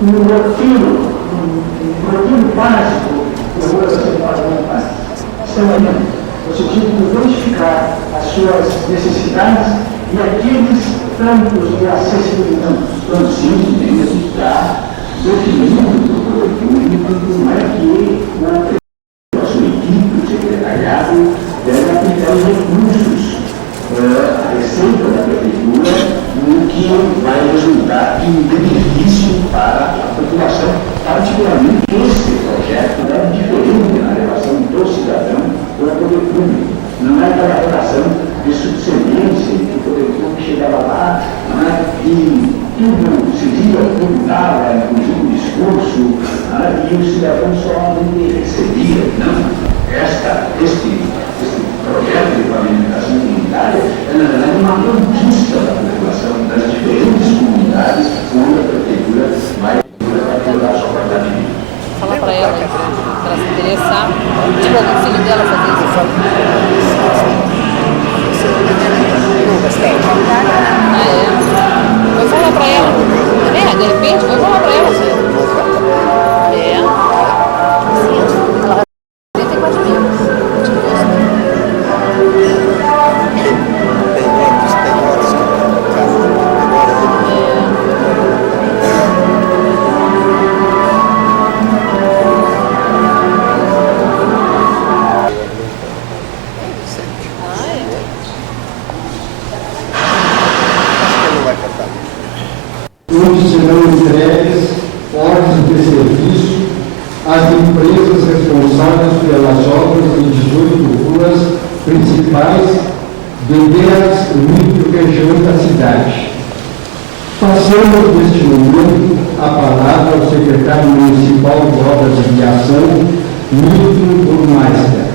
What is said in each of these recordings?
um roteiro básico da regulação do pagamento, no sentido de verificar as suas necessidades e aqueles campos de acessibilidade mesmo está definido como é que a sua equipe, o secretariado, deve aplicar os recursos, a receita da prefeitura, o que vai resultar em benefício para a população, particularmente esse projeto é diferente na relação do cidadão com o poder público. Não é aquela relação de subserviência que o poder público chegava lá, não é? E tudo se via, tudo dava, inclusive o discurso, e o cidadão só recebia. Não, este projeto de pavimentação comunitária é, na verdade, uma conquista da população das diferentes comunidades onde a prefeitura vai melhorar a sua qualidade de vida. Fala para ela, para ela se interessar, tipo algum filho dela fazer isso. Ah, é? Vou falar para ela. De repente, vou falar para ela. É. 34 mil. Onde serão entregues ordens de serviço às empresas responsáveis pelas obras em 18 ruas principais de 10 micro-regiões da cidade. Passamos neste momento a palavra ao secretário municipal de Obras de Viação, Milton Burmeister.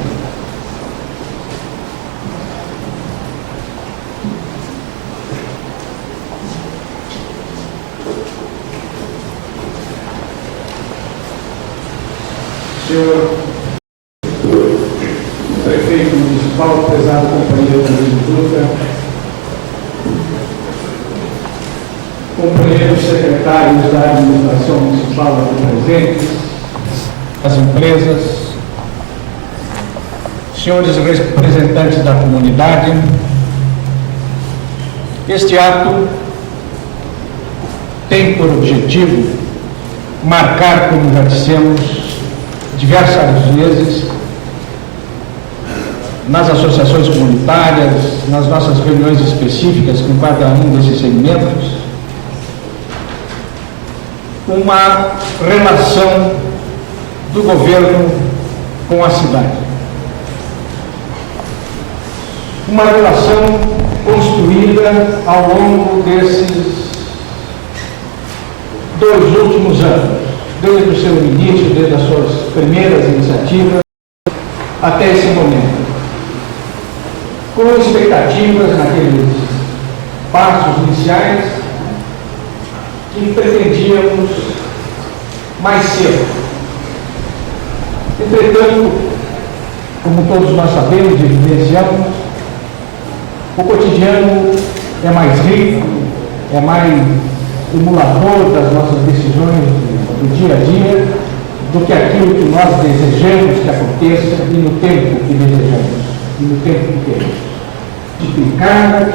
Senhor prefeito municipal, prezado companheiro da Agricultura, companheiros secretários da administração municipal aqui presentes, as empresas, senhores representantes da comunidade, este ato tem por objetivo marcar, como já dissemos diversas vezes, nas associações comunitárias, nas nossas reuniões específicas com cada um desses segmentos, uma relação do governo com a cidade. Uma relação construída ao longo desses 2 últimos anos, desde o seu início, desde as suas primeiras iniciativas, até esse momento, com expectativas naqueles passos iniciais que pretendíamos mais cedo. Entretanto, como todos nós sabemos e evidenciamos, o cotidiano é mais rico, é mais emulador das nossas decisões do dia a dia, do que aquilo que nós desejamos que aconteça e no tempo que desejamos, e no tempo que queremos. Multiplicar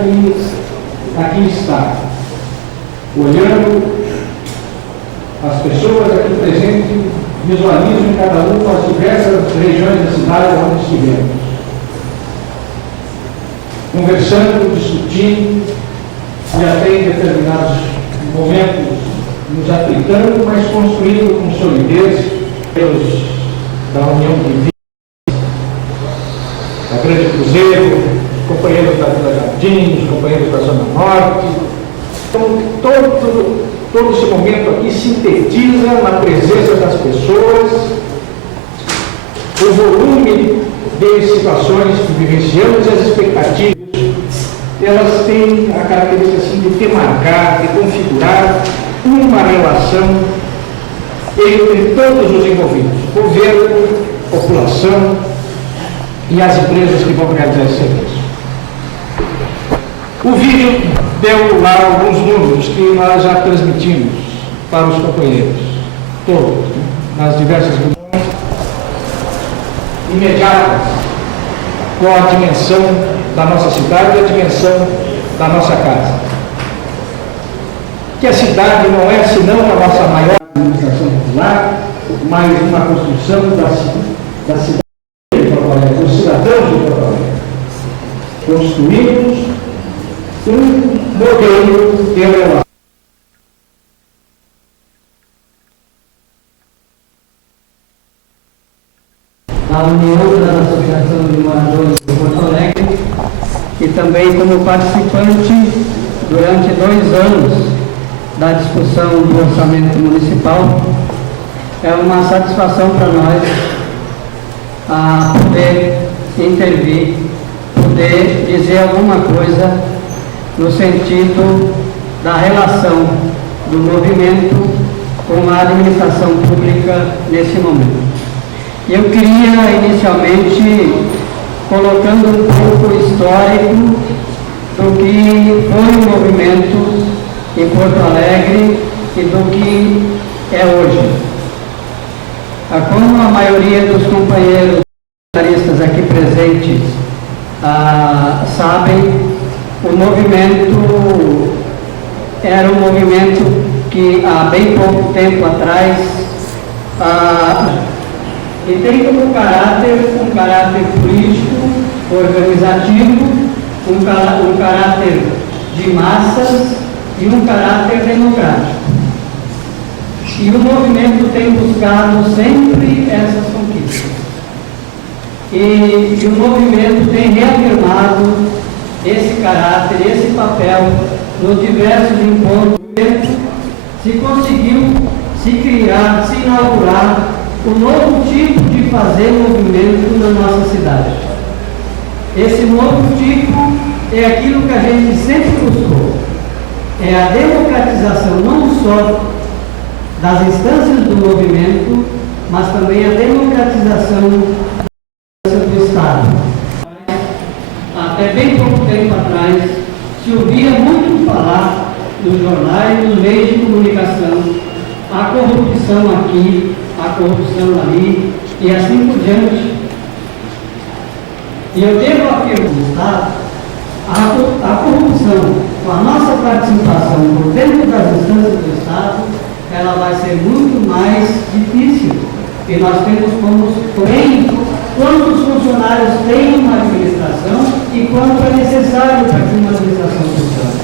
aqui está, olhando as pessoas aqui presentes, visualizam cada uma as diversas regiões da cidade onde estivemos, conversando, discutindo e até em determinados momentos nos aplicando, mas construindo com solidez pelos da União de Vidas, da Grande Cruzeiro, companheiros da Vila Jardim, os companheiros da Zona Norte. Então, todo esse momento aqui sintetiza na presença das pessoas o volume de situações que vivenciamos e as expectativas. Elas têm a característica assim, de demarcar, de configurar uma relação entre todos os envolvidos, governo, população e as empresas que vão realizar esse serviço. O vídeo deu lá alguns números que nós já transmitimos para os companheiros, todos, nas diversas reuniões imediatas, com a dimensão da nossa cidade e a dimensão da nossa casa. Que a cidade não é senão a nossa maior administração popular, mas uma construção da cidade de Porto Alegre, dos cidadãos de Porto Alegre. Construímos um modelo de relação. A União das Associações de Moradores de Porto Alegre e também como participante durante 2 anos da discussão do orçamento municipal. É uma satisfação para nós poder intervir, poder dizer alguma coisa no sentido da relação do movimento com a administração pública nesse momento. Eu queria, inicialmente, colocando um pouco histórico do que foi o movimento em Porto Alegre e do que é hoje. Como a maioria dos companheiros jornalistas aqui presentes sabem, o movimento era um movimento que há bem pouco tempo atrás e tem como caráter político, organizativo, um caráter de massas e um caráter democrático. E o movimento tem buscado sempre essas conquistas. E o movimento tem reafirmado esse caráter, esse papel nos diversos encontros. Se conseguiu se criar, se inaugurar um novo tipo de fazer movimento na nossa cidade. Esse novo tipo é aquilo que a gente sempre buscou. É a democratização não só das instâncias do movimento, mas também a democratização do Estado. Até bem pouco tempo atrás, se ouvia muito falar nos jornais, nos meios de comunicação, a corrupção aqui, a corrupção ali, e assim por diante. E eu devo afirmar no Estado, a corrupção, com a nossa participação por dentro das instâncias do Estado, ela vai ser muito mais difícil. E nós temos como quantos funcionários têm uma administração e quanto é necessário para que uma administração funcione.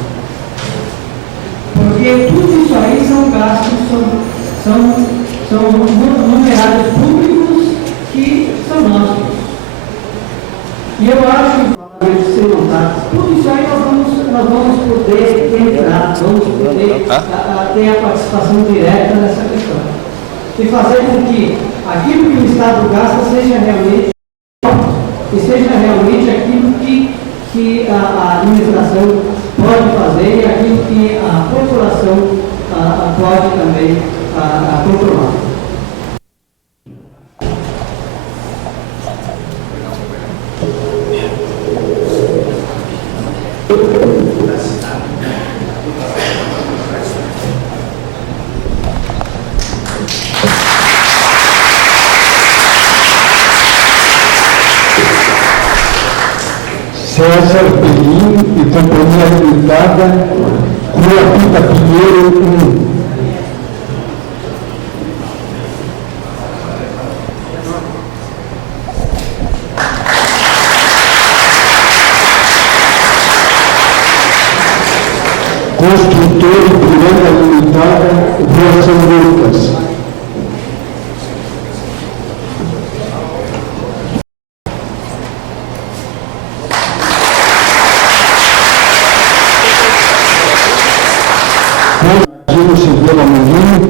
Porque tudo isso aí são gastos, são numerados públicos que são nossos. E eu acho que, se notar, tudo isso aí nós vamos poder entrar, vamos poder ter a participação direta nessa questão. E fazer com que aquilo que o Estado gasta seja realmente aquilo que a administração pode fazer e aquilo que a população pode também controlar. César Pelim e Companhia Limitada, Rua Pita Pinheiro 1. Construtor Ipiranga Limitada, Rua São Lucas. Gino Silveira Mourinho,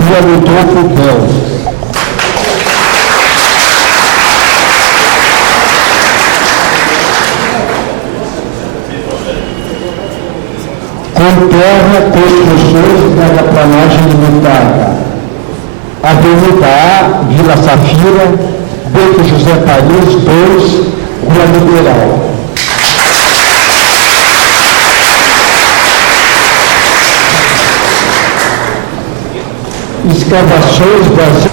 Rua Rodolfo Bel. Com terra, construções e terraplanagem limitada. Avenida A, Vila Safira, Beco José Paris 2, Rua Liberal. escavações das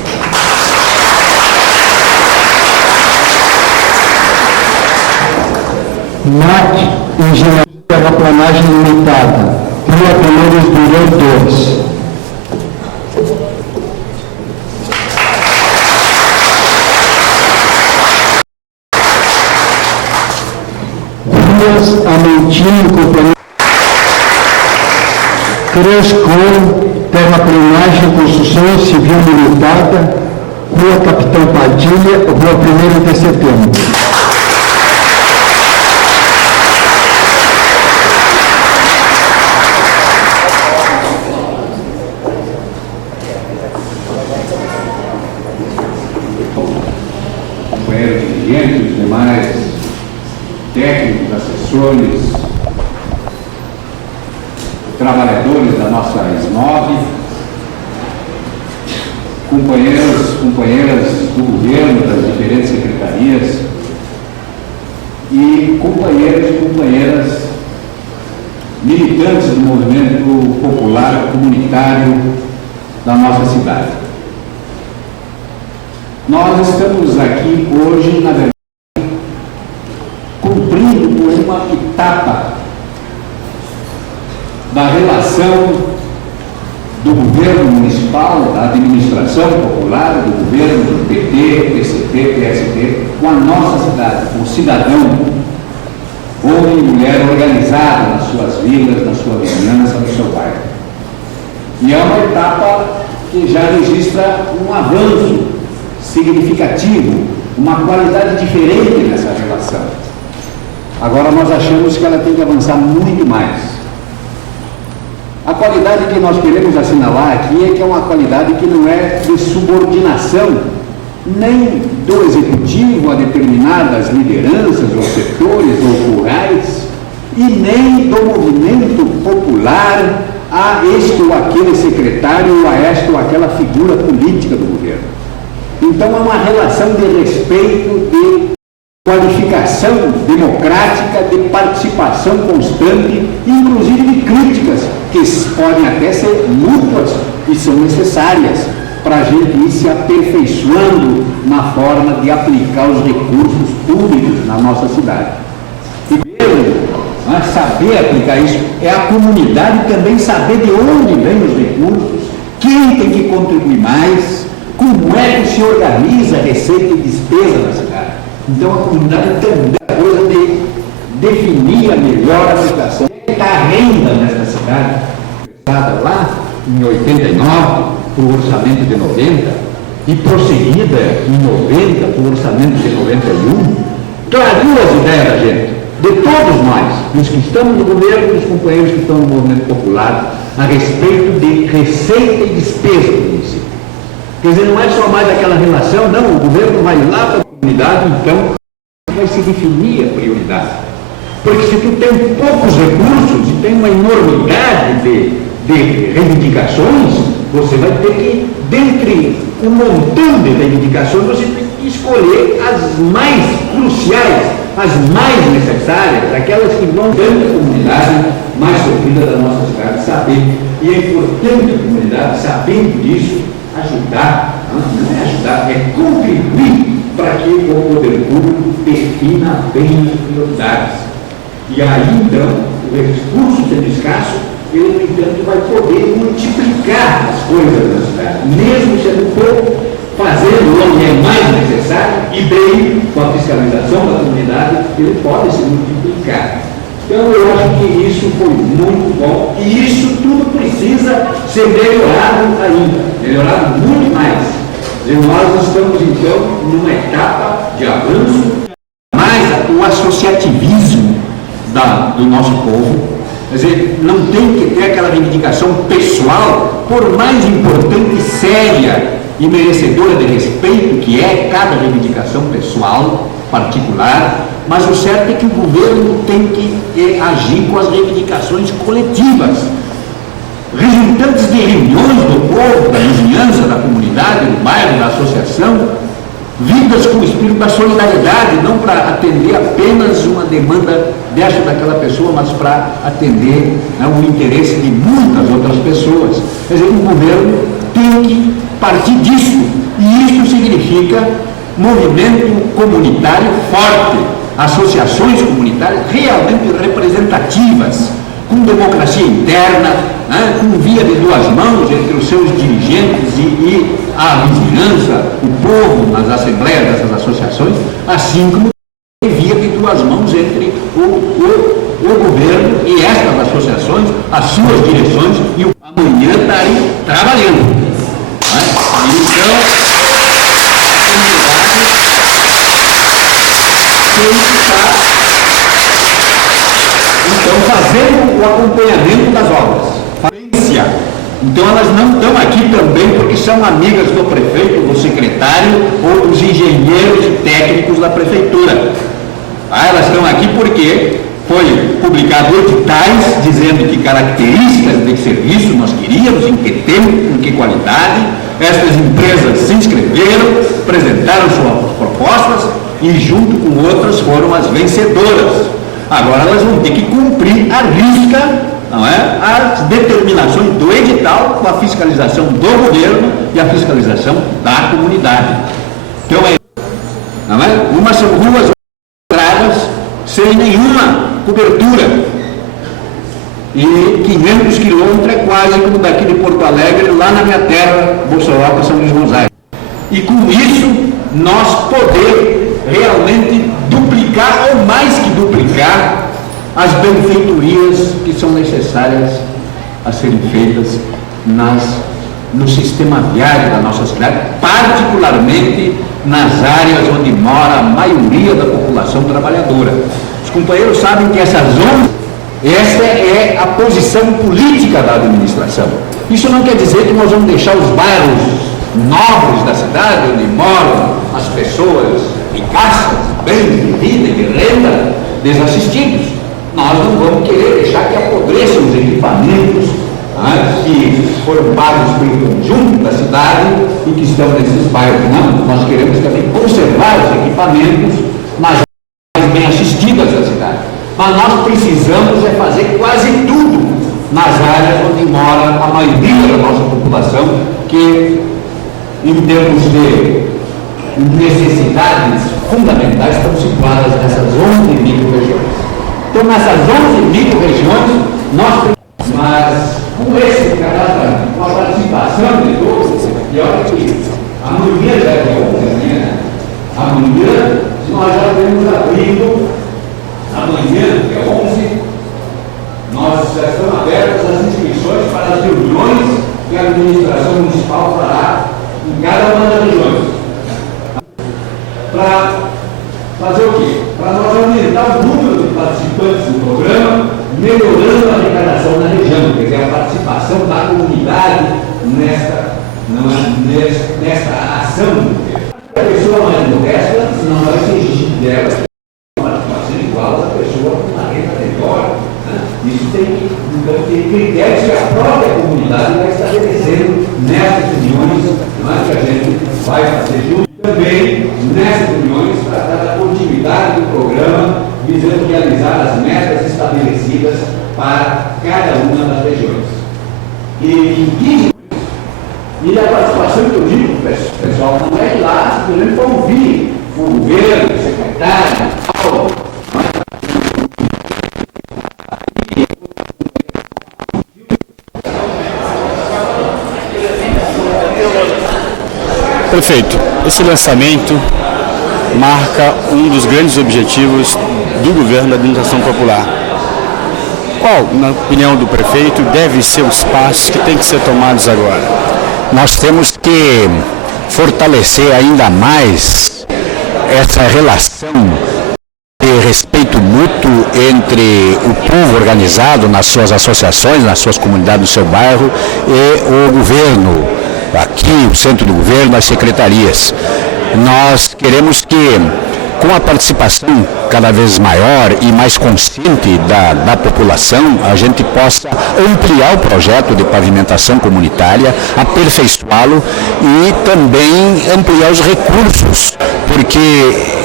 MAC, Engenharia de Terraplanagem Limitada, Rua Pinheiros Durão 2. Ruas Amentino, Companhia Crescom, Terraplanagem, Construção Civil Limitada, Rua Capitão Padilha, Rua 1º de Setembro. Companheiros dirigentes, os demais técnicos, assessores, trabalhadores da nossa SMOB, companheiros, companheiras do governo, das diferentes secretarias e companheiros e companheiras militantes do movimento popular comunitário da nossa cidade. Nós estamos aqui hoje, na verdade, cumprindo uma etapa da relação do governo municipal, da administração popular, do governo do PT, PCP, PSD, com a nossa cidade, com o cidadão, homem e mulher organizado nas suas vilas, na sua vizinhança, no seu bairro. E é uma etapa que já registra um avanço significativo, uma qualidade diferente nessa relação. Agora nós achamos que ela tem que avançar muito mais. A qualidade que nós queremos assinalar aqui é que é uma qualidade que não é de subordinação nem do executivo a determinadas lideranças ou setores ou rurais e nem do movimento popular a este ou aquele secretário ou a esta ou aquela figura política do governo. Então é uma relação de respeito, de qualificação democrática, de participação constante, inclusive de críticas, que podem até ser mútuas e são necessárias para a gente ir se aperfeiçoando na forma de aplicar os recursos públicos na nossa cidade. Primeiro, saber aplicar isso é a comunidade também saber de onde vêm os recursos, quem tem que contribuir mais, como é que se organiza a receita e despesa na cidade. Então a comunidade também é coisa de definir a melhor aplicação. A renda nesta cidade, começada lá em 89, por orçamento de 90, e prosseguida em 90, por orçamento de 91, traria as ideias da gente, de todos nós, dos que estamos no governo e dos companheiros que estão no movimento popular, a respeito de receita e despesa do município. Quer dizer, não é só mais aquela relação, não, o governo vai lá para a comunidade, então vai se definir a prioridade. Porque se tu tem poucos recursos e tem uma enormidade de reivindicações, você vai ter que, dentre um montão de reivindicações, você tem que escolher as mais cruciais, as mais necessárias, aquelas que vão dando a comunidade mais sofrida da nossa cidade saber. E é importante a comunidade, sabendo disso, ajudar, não é ajudar, é contribuir para que o poder público defina bem as prioridades. E aí, então, o recurso sendo escasso, ele, no entanto, vai poder multiplicar as coisas na cidade, mesmo sendo pouco, fazendo onde é mais necessário, e bem, com a fiscalização da comunidade, ele pode se multiplicar. Então, eu acho que isso foi muito bom, e isso tudo precisa ser melhorado ainda, melhorado muito mais. E nós estamos, então, numa etapa de avanço, mais o associativismo do nosso povo. Quer dizer, não tem que ter aquela reivindicação pessoal, por mais importante, séria e merecedora de respeito que é cada reivindicação pessoal, particular, mas o certo é que o governo tem que agir com as reivindicações coletivas, resultantes de reuniões do povo, da vizinhança, da comunidade, do bairro, da associação, vindas com o espírito da solidariedade, não para atender apenas uma demanda desta ou daquela pessoa, mas para atender o interesse de muitas outras pessoas. Quer dizer, o governo tem que partir disso. E isso significa movimento comunitário forte, associações comunitárias realmente representativas, com democracia interna, né, com via de duas mãos entre os seus dirigentes e a vizinhança, o povo nas assembleias dessas associações, assim como via de duas mãos entre o governo e estas associações, as suas direções, e o amanhã estarem trabalhando. Né? Então, a comunidade tem que estar fazendo o acompanhamento das obras. Então elas não estão aqui também porque são amigas do prefeito, do secretário ou dos engenheiros e técnicos da prefeitura. Elas estão aqui porque foi publicado editais dizendo que características de serviço nós queríamos, em que tempo, em que qualidade. Estas empresas se inscreveram, apresentaram suas propostas e junto com outras foram as vencedoras. Agora elas vão ter que cumprir à risca, não é, as determinações do edital com a fiscalização do governo e a fiscalização da comunidade. Então, não é? Umas são ruas estradas sem nenhuma cobertura. E 500 quilômetros é quase como daqui de Porto Alegre, lá na minha terra, Bossoroca, São Luís Gonzaga. E com isso, nós poder realmente duplicar, ou mais que duplicar, as benfeitorias que são necessárias a serem feitas no sistema viário da nossa cidade, particularmente nas áreas onde mora a maioria da população trabalhadora. Os companheiros sabem que essa é a posição política da administração. Isso não quer dizer que nós vamos deixar os bairros nobres da cidade, onde moram as pessoas ricaças, bens de vida e de renda, desassistidos. Nós não vamos querer deixar que apodreçam os equipamentos que foram pagos pelo conjunto da cidade e que estão nesses bairros. Não, nós queremos também conservar os equipamentos nas áreas bem assistidas da cidade. Mas nós precisamos fazer quase tudo nas áreas onde mora a maioria da nossa população, que em termos de necessidades fundamentais estão situadas nessas 11 micro-regiões. Então, nessas 11 micro-regiões, nós temos, mas com esse caráter, com a participação de todos, e olha que amanhã já é 11, né? Amanhã, nós já temos abrindo, amanhã, que é 11, nós já estão abertas as inscrições para as reuniões que a administração municipal fará em cada uma das regiões. Para fazer o quê? Para nós aumentar o número de participantes do programa, melhorando a arrecadação na região, quer dizer, a participação da comunidade nesta ação. A pessoa mais modesta não vai ser exigir dela uma participação igual da pessoa com uma renda melhor. Né? Isso tem que, então, ter critérios que a própria comunidade vai estabelecendo nessas reuniões, que a gente vai fazer junto. Também, nessas reuniões, tratar da continuidade do programa, visando realizar as metas estabelecidas para cada uma das regiões. E a participação que eu digo, pessoal, não é ir lá simplesmente para ouvir o governo, o secretário, Prefeito, esse lançamento marca um dos grandes objetivos do governo da administração popular. Qual, na opinião do prefeito, deve ser os passos que têm que ser tomados agora? Nós temos que fortalecer ainda mais essa relação de respeito mútuo entre o povo organizado nas suas associações, nas suas comunidades, no seu bairro, e o governo, aqui o centro do governo, as secretarias. Nós queremos que, com a participação cada vez maior e mais consciente da população, a gente possa ampliar o projeto de pavimentação comunitária, aperfeiçoá-lo e também ampliar os recursos, porque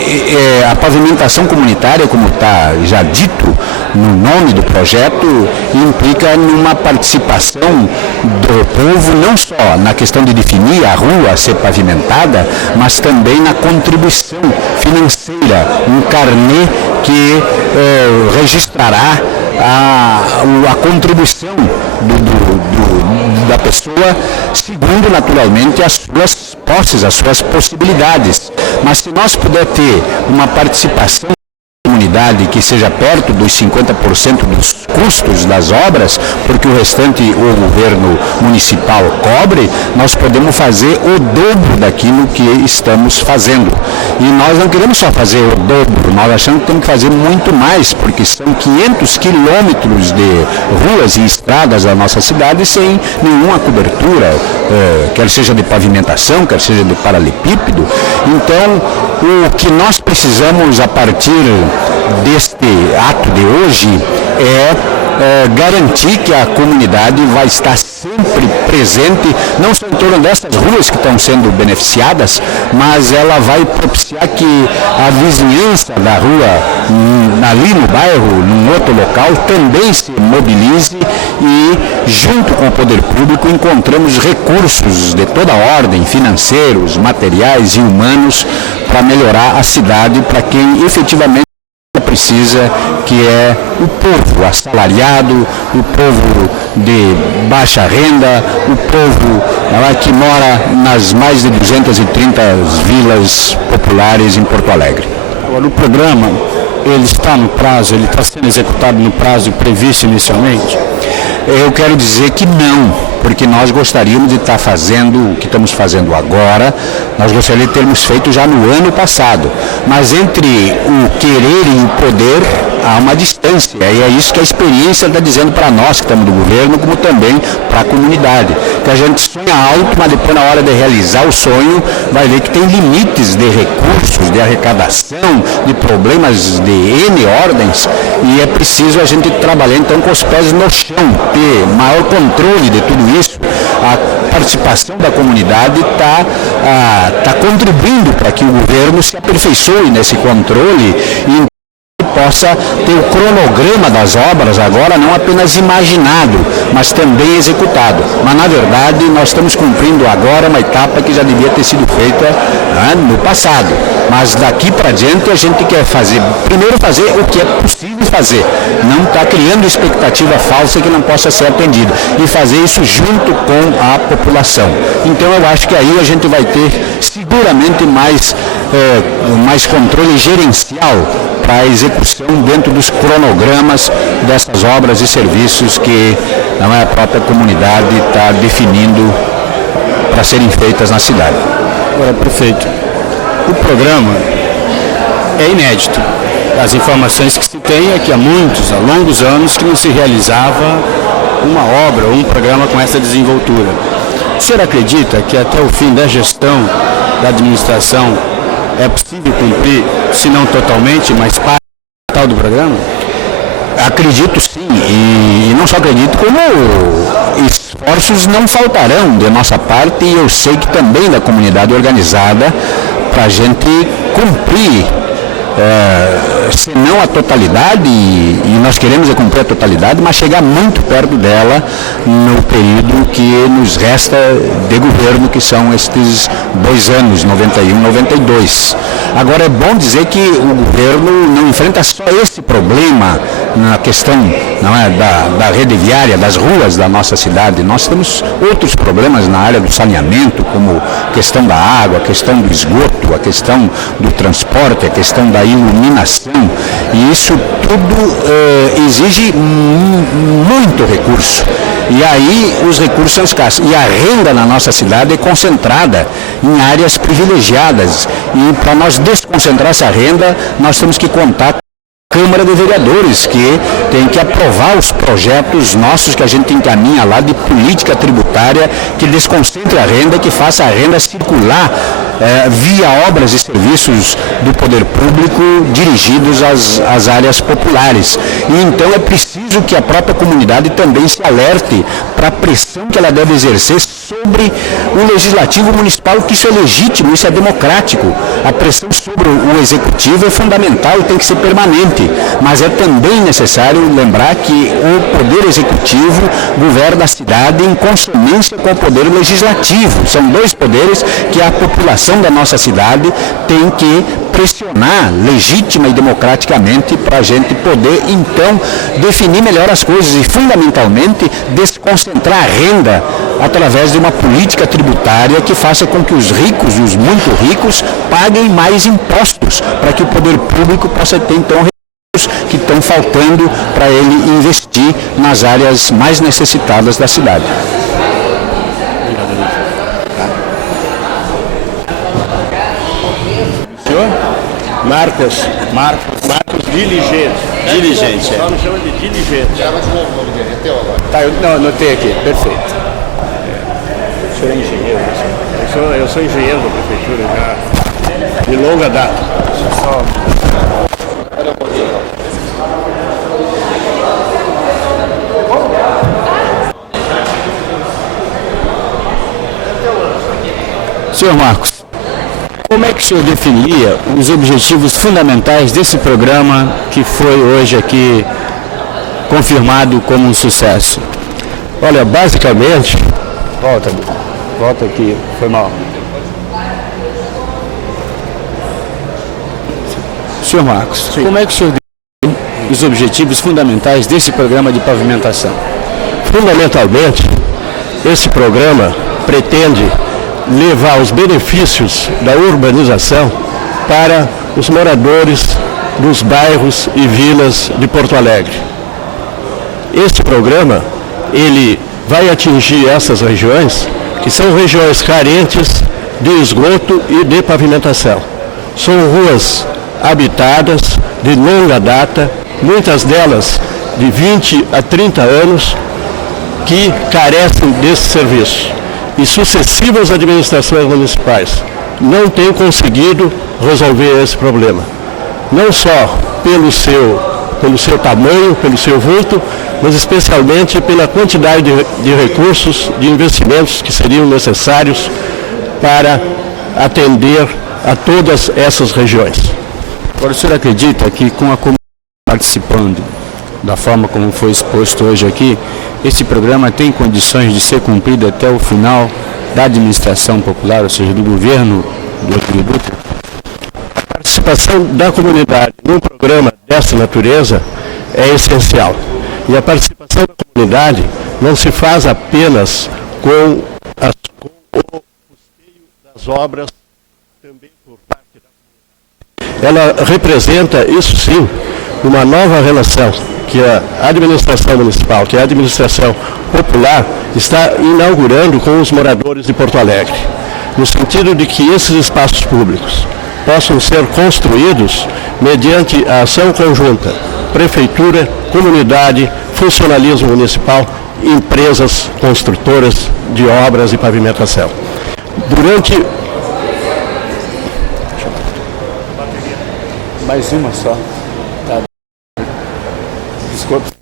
a pavimentação comunitária, como está já dito, no nome do projeto, implica numa participação do povo, não só na questão de definir a rua a ser pavimentada, mas também na contribuição financeira, um carnê que registrará a contribuição da pessoa, segundo naturalmente as suas posses, as suas possibilidades. Mas se nós puder ter uma participação da comunidade que seja perto dos 50% dos custos das obras, porque o restante o governo municipal cobre, nós podemos fazer o dobro daquilo que estamos fazendo. E nós não queremos só fazer o dobro, nós achamos que temos que fazer muito mais, porque são 500 quilômetros de ruas e estradas da nossa cidade sem nenhuma cobertura, quer seja de pavimentação, quer seja de paralelepípedo. Então, o que nós precisamos a partir deste ato de hoje é garantir que a comunidade vai estar sempre presente, não só em torno dessas ruas que estão sendo beneficiadas, mas ela vai propiciar que a vizinhança da rua, ali no bairro, num outro local, também se mobilize e, junto com o poder público, encontramos recursos de toda ordem, financeiros, materiais e humanos, para melhorar a cidade para quem efetivamente precisa, que é o povo assalariado, o povo de baixa renda, o povo que mora nas mais de 230 vilas populares em Porto Alegre. Agora, o programa, ele está no prazo, ele está sendo executado no prazo previsto inicialmente? Eu quero dizer que não, porque nós gostaríamos de estar fazendo o que estamos fazendo agora, nós gostaríamos de termos feito já no ano passado, mas entre o querer e o poder há uma distância, e é isso que a experiência está dizendo para nós que estamos no governo, como também para a comunidade, que a gente sonha alto, mas depois na hora de realizar o sonho, vai ver que tem limites de recursos, de arrecadação, de problemas de N ordens, e é preciso a gente trabalhar então com os pés no chão, ter maior controle de tudo isso. A participação da comunidade está contribuindo para que o governo se aperfeiçoe nesse controle e possa ter o cronograma das obras agora não apenas imaginado, mas também executado. Mas, na verdade, nós estamos cumprindo agora uma etapa que já devia ter sido feita no passado. Mas daqui para diante a gente quer primeiro fazer o que é possível fazer, não está criando expectativa falsa que não possa ser atendida, e fazer isso junto com a população. Então eu acho que aí a gente vai ter seguramente mais controle gerencial para a execução dentro dos cronogramas dessas obras e serviços que a própria comunidade está definindo para serem feitas na cidade. Agora, prefeito, o programa é inédito. As informações que se tem é que há longos anos que não se realizava uma obra ou um programa com essa desenvoltura. O senhor acredita que até o fim da gestão da administração é possível cumprir, se não totalmente, mas parte do programa? Acredito sim, e não só acredito, como esforços não faltarão de nossa parte, e eu sei que também da comunidade organizada, para a gente cumprir, se não a totalidade, e nós queremos cumprir a totalidade, mas chegar muito perto dela no período que nos resta de governo, que são estes 2 anos, 91, 92. Agora é bom dizer que o governo não enfrenta só esse problema na questão da rede viária, das ruas da nossa cidade. Nós temos outros problemas na área do saneamento, como a questão da água, a questão do esgoto, a questão do transporte, a questão da iluminação, e isso tudo exige muito recurso. E aí os recursos são escassos. E a renda na nossa cidade é concentrada em áreas privilegiadas. E para nós desconcentrar essa renda, nós temos que contar com a Câmara de Vereadores, que tem que aprovar os projetos nossos que a gente encaminha lá de política tributária, que desconcentre a renda, que faça a renda circular via obras e serviços do poder público dirigidos às áreas populares. E então é preciso preciso que a própria comunidade também se alerte para a pressão que ela deve exercer sobre o legislativo municipal, que isso é legítimo, isso é democrático. A pressão sobre o executivo é fundamental e tem que ser permanente, mas é também necessário lembrar que o poder executivo governa a cidade em consonância com o poder legislativo. São dois poderes que a população da nossa cidade tem que pressionar legítima e democraticamente para a gente poder, então, definir melhor as coisas e, fundamentalmente, desconcentrar a renda através de uma política tributária que faça com que os ricos e os muito ricos paguem mais impostos, para que o poder público possa ter, então, recursos que estão faltando para ele investir nas áreas mais necessitadas da cidade. Marcos Diligente. Diligente, é. Só me chama de Diligente. Tá, eu anotei aqui, perfeito. O senhor é engenheiro? Eu sou engenheiro da prefeitura já de longa data. Senhor Marcos, como é que o senhor definiria os objetivos fundamentais desse programa que foi hoje aqui confirmado como um sucesso? Olha, basicamente, Volta aqui, foi mal. Senhor Marcos, como é que o senhor define os objetivos fundamentais desse programa de pavimentação? fundamentalmente, esse programa pretende levar os benefícios da urbanização para os moradores dos bairros e vilas de Porto Alegre. Este programa, ele vai atingir essas regiões, que são regiões carentes de esgoto e de pavimentação. São ruas habitadas de longa data, muitas delas de 20 a 30 anos, que carecem desse serviço. E sucessivas administrações municipais não têm conseguido resolver esse problema. Não só pelo seu tamanho, pelo seu vulto, mas especialmente pela quantidade de recursos, de investimentos que seriam necessários para atender a todas essas regiões. Agora, o senhor acredita que com a comunidade participando da forma como foi exposto hoje aqui, esse programa tem condições de ser cumprido até o final da administração popular, ou seja, do governo do Arthur Dutra? A participação da comunidade num programa dessa natureza é essencial. E a participação da comunidade não se faz apenas com o custeio das obras, também por parte da comunidade. Ela representa, isso sim, uma nova relação que a administração municipal, que a administração popular está inaugurando com os moradores de Porto Alegre, no sentido de que esses espaços públicos possam ser construídos mediante a ação conjunta, prefeitura, comunidade, funcionalismo municipal, empresas construtoras de obras e pavimentação. Durante... Mais uma só. Tá. Desculpa.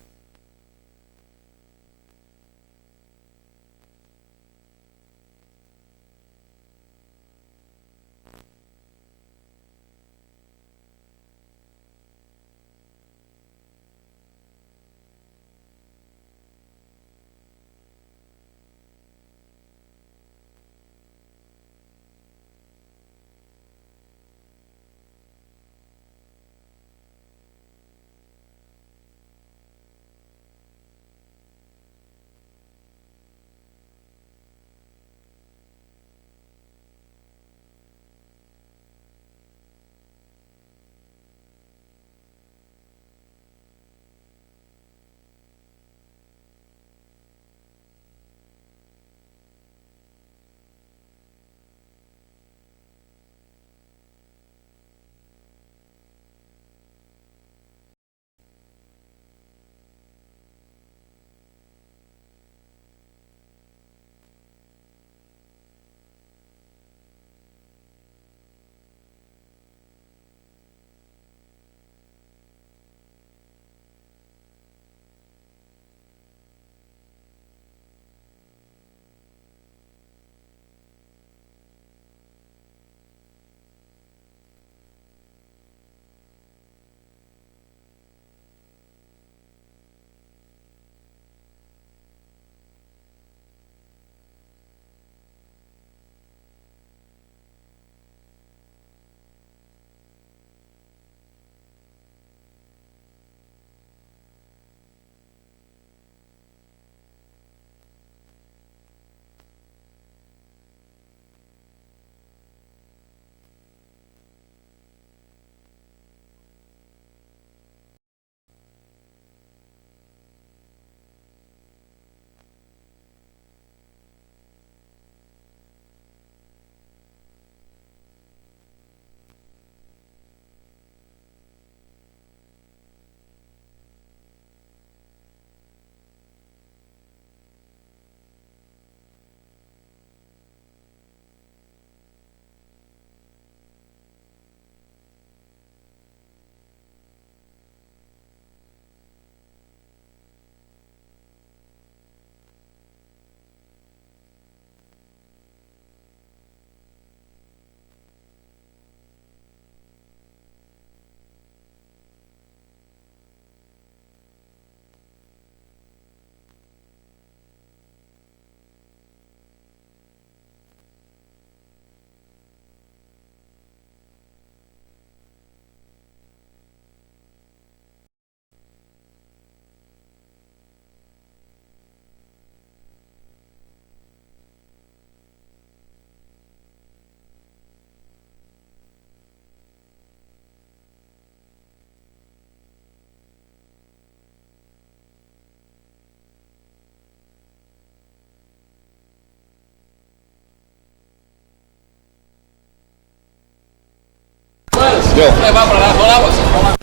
Vou levar pra lá, vou lá, você. Vamos lá.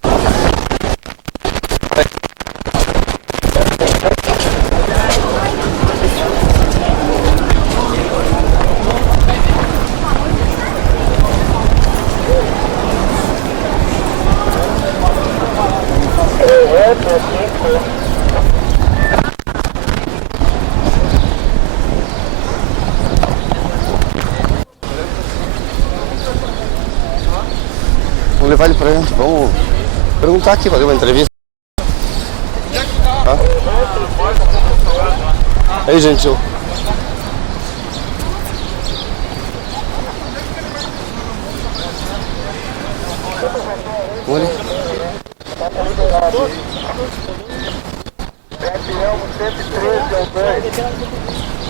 Vamos levar ele pra gente, vamos perguntar aqui, fazer uma entrevista. Tá? Aí, gente, Olha.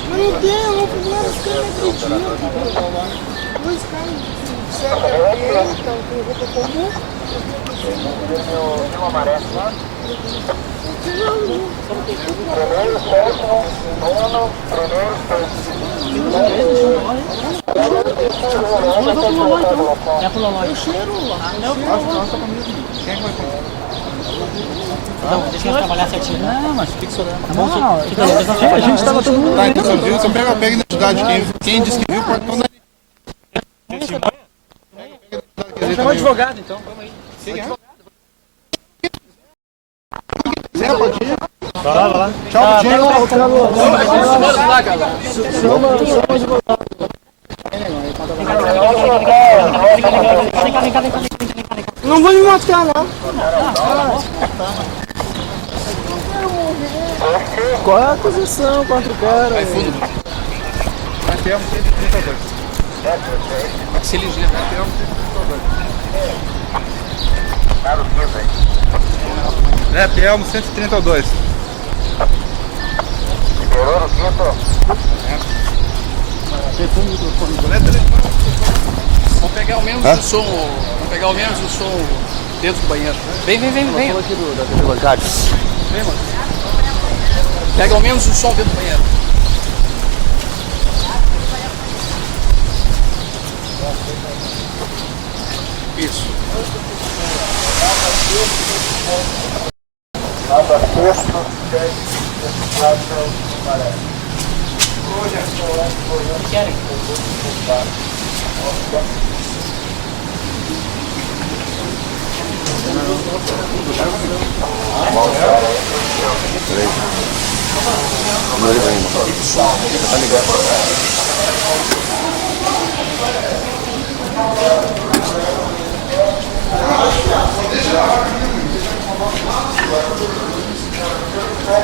Meu Deus, o primeiro os caras não acreditam. Dois caras de certa com roupa comum. Tem uma maré. Eu cheiro lá. Quem é que vai comer? Não, deixa eu trabalhar certinho. Não, mas fica olhando. Tá bom? Não, a gente estava todo mundo. Tá, então você viu, você pega a identidade. Quem disse que viu, pode mandar. Vamos chamar o advogado, então. Vamos aí. Sim, é? Zé, pode ir? Vai lá, vai lá. Tchau, tchau. Vamos lá, cara. Chama o advogado. Não vou me matar, não. Qual é a acusação contra o cara? Vai fundo. Vai ter 132. Se ligeiro. Vai ter 132. É, Pielmo 132. Liberou no quinto? Telefone, microfone. Vamos pegar o menos o som. Vamos pegar o menos o som dentro do banheiro. Vem. Vem aqui da TV bancária. Vem, mano. Pega ao menos o som dentro do banheiro. Isso. Tá ligado?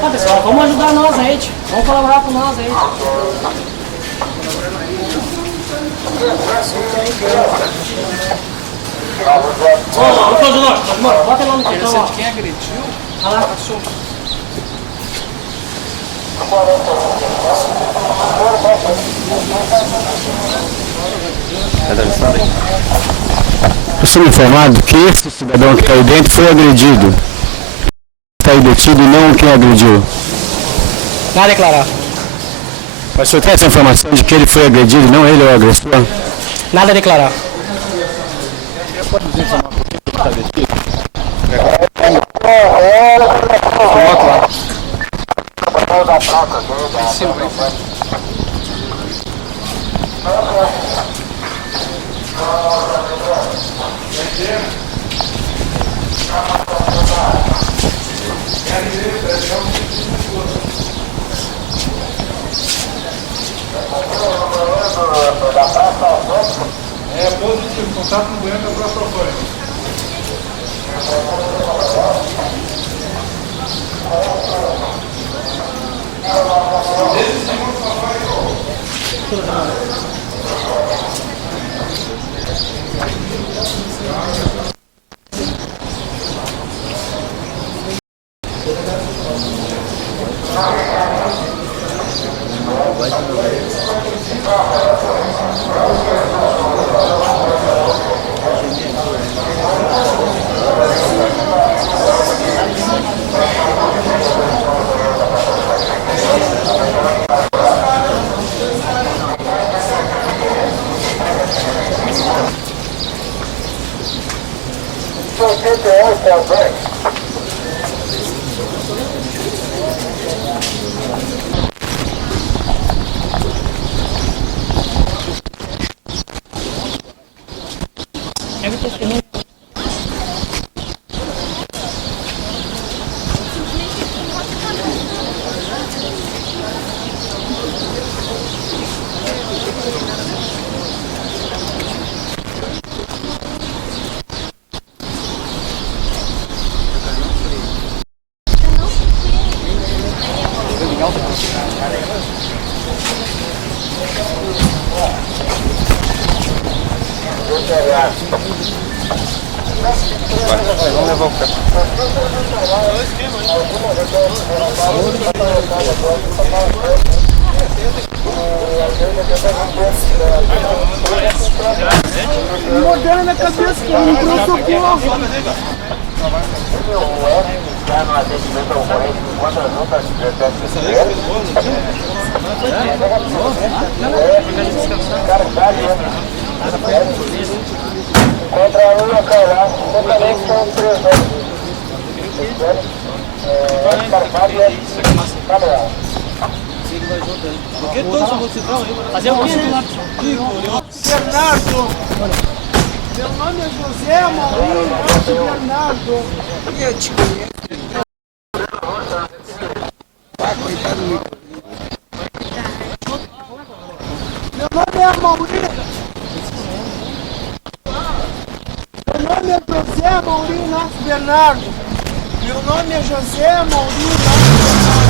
Tá, pessoal, vamos ajudar nós aí, tio. Vamos colaborar com nós aí. Ô, Júnior, bota lá no cartão, ó. Quem agrediu? Olha lá. Passou. Eu sou informado que esse cidadão que está aí dentro foi agredido. Está aí detido e não quem agrediu. Nada a declarar. Mas o senhor tem essa informação de que ele foi agredido, não ele é o agressor? Nada a declarar. Pode dizer que está vestido? É positivo, contato no banheiro da próxima banho. Vamos levar o carro. Moderna na cabeça, que não trouxe socorro. Já no atendimento ao ocorrente enquanto as outras contra um local lá, também são 3 anos. Escarpado e Manuel. Porque todos são multidão, hein? Fazer o quê? Bernardo! Meu nome é José Maurício Bernardo. Eu te conheço. Coitado do meu nome é Maurício. Meu nome é José Maurício Inácio Bernardo. Meu nome é José Maurício Inácio Bernardo.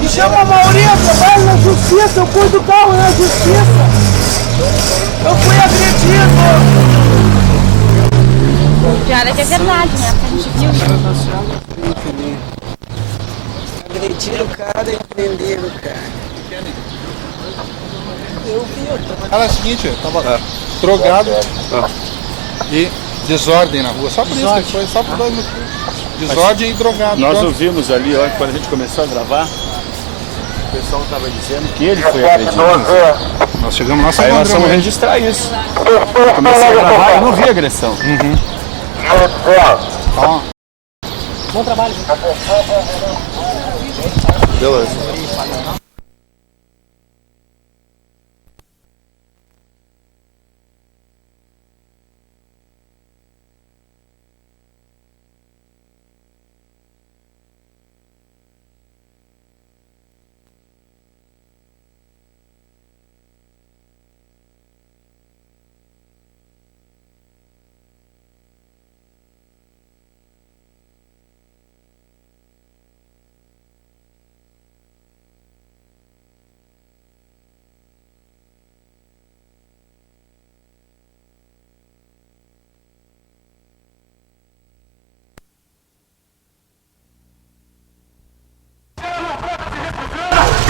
Me chama Maurício, eu trabalho na justiça, eu cuido do carro na justiça. Eu fui agredido. Pior é que é verdade, né? Porque a gente viu. Agrediram o cara e prenderam o cara. Eu vi, eu tava... Ela é o seguinte, eu tava drogado e desordem na rua. Só por isso que foi, só por 2 motivos. Desordem e drogado. Nós ouvimos ali, ó, quando a gente começou a gravar, o pessoal estava dizendo que ele foi agredido. Nós chegamos lá, aí nós vamos registrar isso. Eu comecei a gravar, eu não vi agressão. Tá. Bom trabalho. Beleza.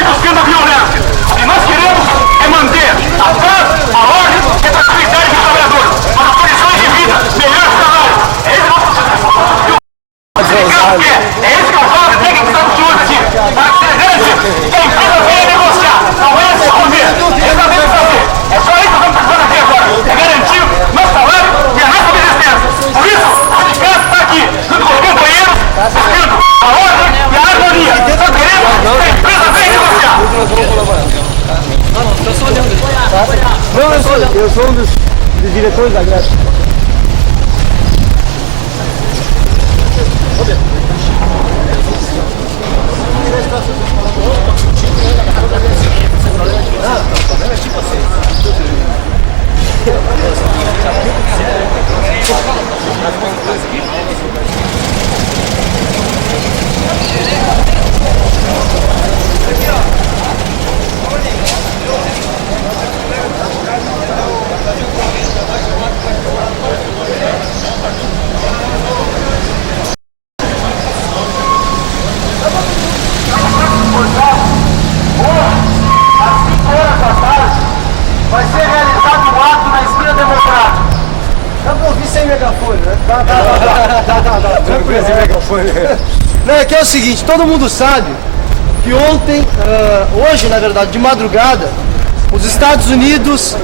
Buscando a violência. O que nós queremos é manter a paz, a ordem e a tranquilidade dos trabalhadores. Para condições de vida, melhores salários. É esse o nosso objetivo. É esse que eu falo, tem que estar de olho aqui. Para que seja garantido que a empresa venha negociar. Não é se esconder. Esse é o que tem que fazer. É só isso que estamos precisando aqui agora. É garantir nosso salário e a nossa resistência. Por isso, o sindicato está aqui, junto com os companheiros, buscando a ordem e a harmonia. Só queremos que a empresa venha negociar. Não, eu sou um dos diretores da greve. Vai ser realizado um ato na esquina democrática. Dá pra ouvir sem megafone, né? Dá. Tranquilo, sem megafone. Não, é que é o seguinte, todo mundo sabe que ontem, hoje na verdade, de madrugada, os Estados Unidos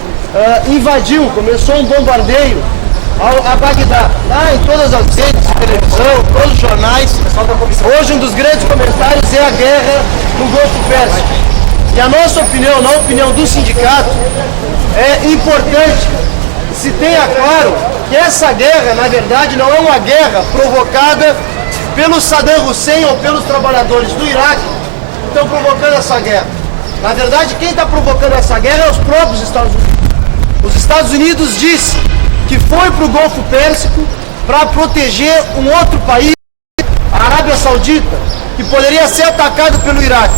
invadiu, começou um bombardeio a Bagdá. Lá em todas as redes de televisão, todos os jornais, hoje um dos grandes comentários é a guerra no Golfo Pérsico. E a nossa opinião, na opinião do sindicato, é importante se tenha claro que essa guerra, na verdade, não é uma guerra provocada pelo Saddam Hussein ou pelos trabalhadores do Iraque que estão provocando essa guerra. Na verdade, quem está provocando essa guerra é os próprios Estados Unidos. Os Estados Unidos disse que foi para o Golfo Pérsico para proteger um outro país, a Arábia Saudita, que poderia ser atacado pelo Iraque.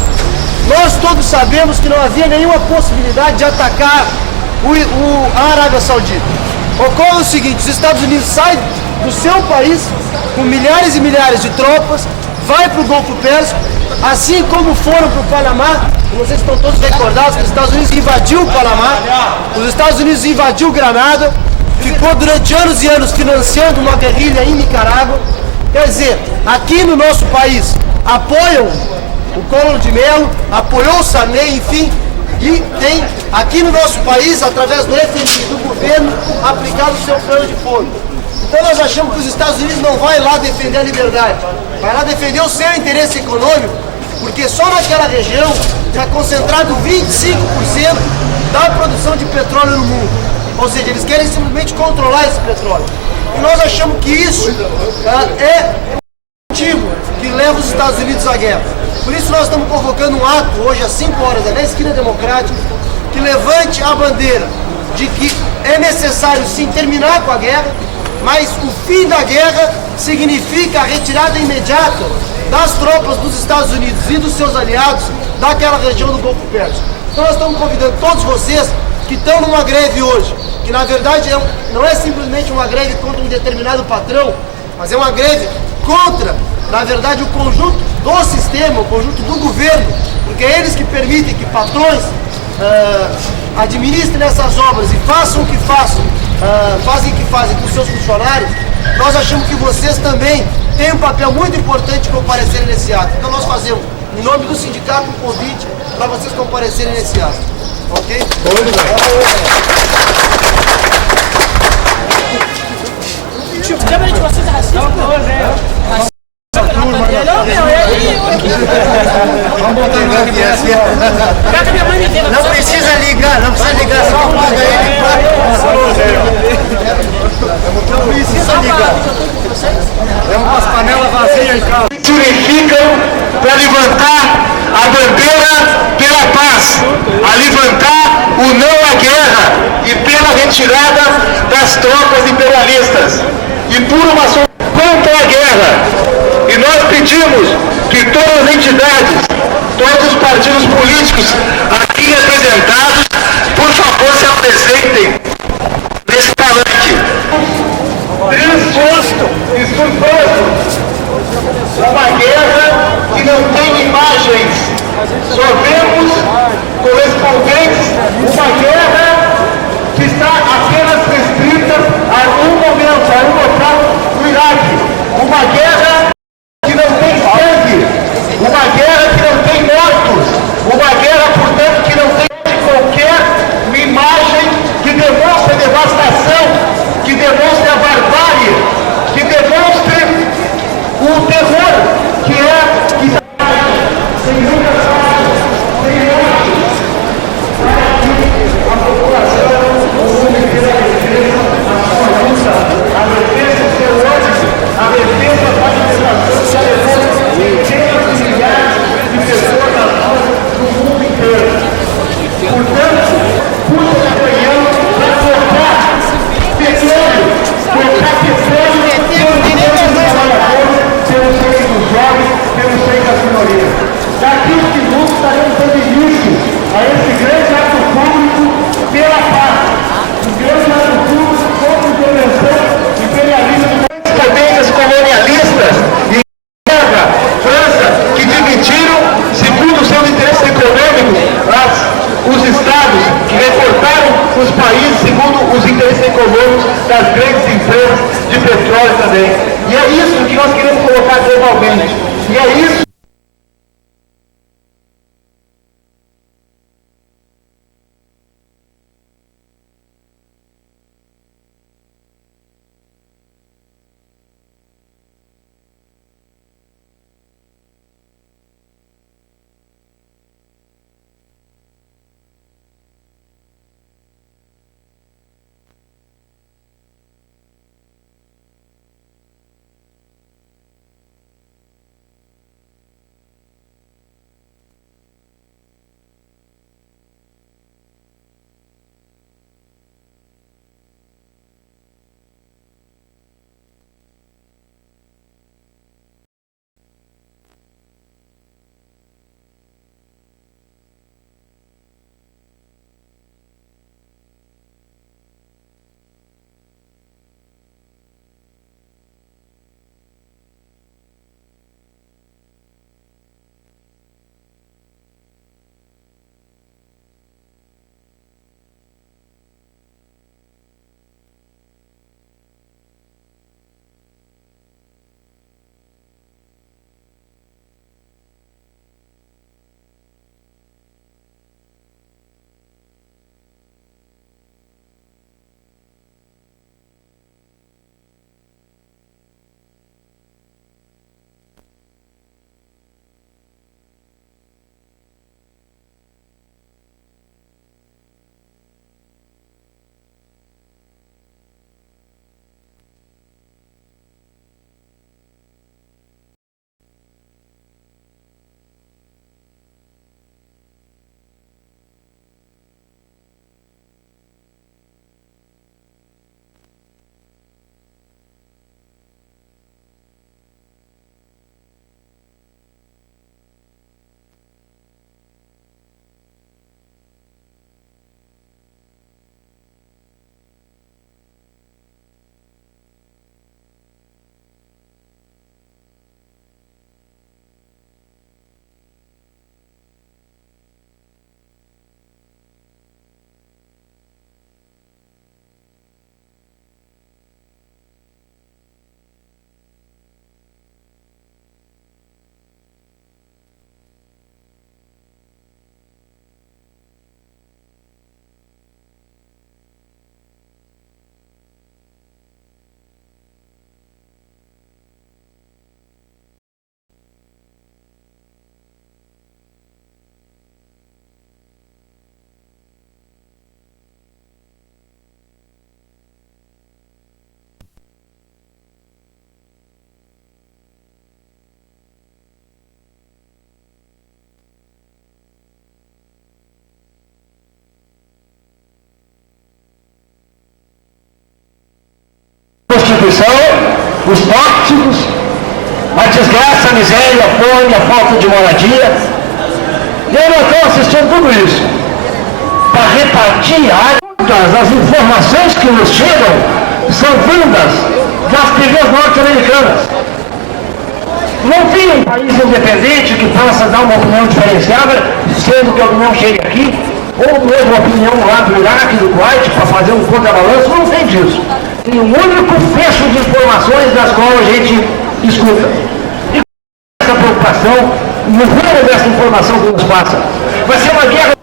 Nós todos sabemos que não havia nenhuma possibilidade de atacar a Arábia Saudita. Ocorre o seguinte, os Estados Unidos saem do seu país com milhares e milhares de tropas, vai para o Golfo Pérsico, assim como foram para o Panamá. Vocês estão todos recordados que os Estados Unidos invadiu o Panamá, os Estados Unidos invadiu Granada, ficou durante anos e anos financiando uma guerrilha em Nicarágua. Quer dizer, aqui no nosso país apoiam o Collor de Mello, apoiou o Sarney, enfim, e tem aqui no nosso país, através do FMI, do governo, aplicado o seu plano de fogo. Então nós achamos que os Estados Unidos não vai lá defender a liberdade, vai lá defender o seu interesse econômico, porque só naquela região está concentrado 25% da produção de petróleo no mundo. Ou seja, eles querem simplesmente controlar esse petróleo. E nós achamos que isso é o motivo que leva os Estados Unidos à guerra. Por isso nós estamos convocando um ato hoje às 5 horas na Esquina Democrática que levante a bandeira de que é necessário sim terminar com a guerra, mas o fim da guerra significa a retirada imediata das tropas dos Estados Unidos e dos seus aliados daquela região do Golfo Pérsico. Então nós estamos convidando todos vocês que estão numa greve hoje, que na verdade não é simplesmente uma greve contra um determinado patrão, mas é uma greve contra, na verdade, o conjunto do sistema, o conjunto do governo, porque é eles que permitem que patrões administrem essas obras e façam o que fazem com seus funcionários. Nós achamos que vocês também têm um papel muito importante de comparecerem nesse ato. Então nós fazemos, em nome do sindicato, um convite para vocês comparecerem nesse ato. Ok? Chama de vocês racista? Vamos botar no Não precisa ligar, não precisa ligar. Não precisa ligar. Temos umas panelas vazias em casa. Se unificam para levantar a bandeira pela paz, a levantar o não à guerra e pela retirada das tropas imperialistas e por uma solução contra a guerra. E nós pedimos que todas as entidades, todos os partidos políticos aqui representados, por favor, se apresentem nesse palanque. Disposto, estudando uma guerra que não tem imagens, só vemos correspondentes, uma guerra que está apenas restrita a um momento, a um local no Iraque, uma guerra que não tem sangue, uma guerra que não tem mortos, uma guerra, portanto, que não tem qualquer imagem que demonstre a devastação, que demonstre a barbárie, que demonstre o terror que está sem nunca sem mortos, a população, o mundo inteiro, a defesa, a sua luta, a defesa do seu ônibus, a defesa da administração, a defesa de centenas de milhares de pessoas nas ruas do mundo inteiro. Portanto, Putin apanhando para cortar petróleo pelo sangue dos trabalhadores, pelo sangue dos jovens, pelo sangue das minorias. Daqui os minutos estaremos dando início a esse grande ato público pela paz. Um grande ato público contra a intervenção imperialista dos potências colonialistas e guerra, França, que dividiram, segundo os seus interesses econômicos, os estados, que recortaram os países segundo os interesses econômicos das grandes empresas de petróleo também. E é isso que nós queremos colocar globalmente. E é isso Constituição, os tóxicos, a desgraça, a miséria, a fome, a falta de moradia. E eu não estou assistindo tudo isso para repartir as informações que nos chegam são vindas das TVs norte-americanas. Não tem um país independente que possa dar uma opinião diferenciada, sendo que a opinião chega aqui, ou mesmo a opinião lá do Iraque, do Kuwait, para fazer um contrabalanço. Não tem disso. Tem um único fecho de informações das quais a gente escuta. E essa preocupação, no rumo dessa informação que nos passa, vai ser uma guerra.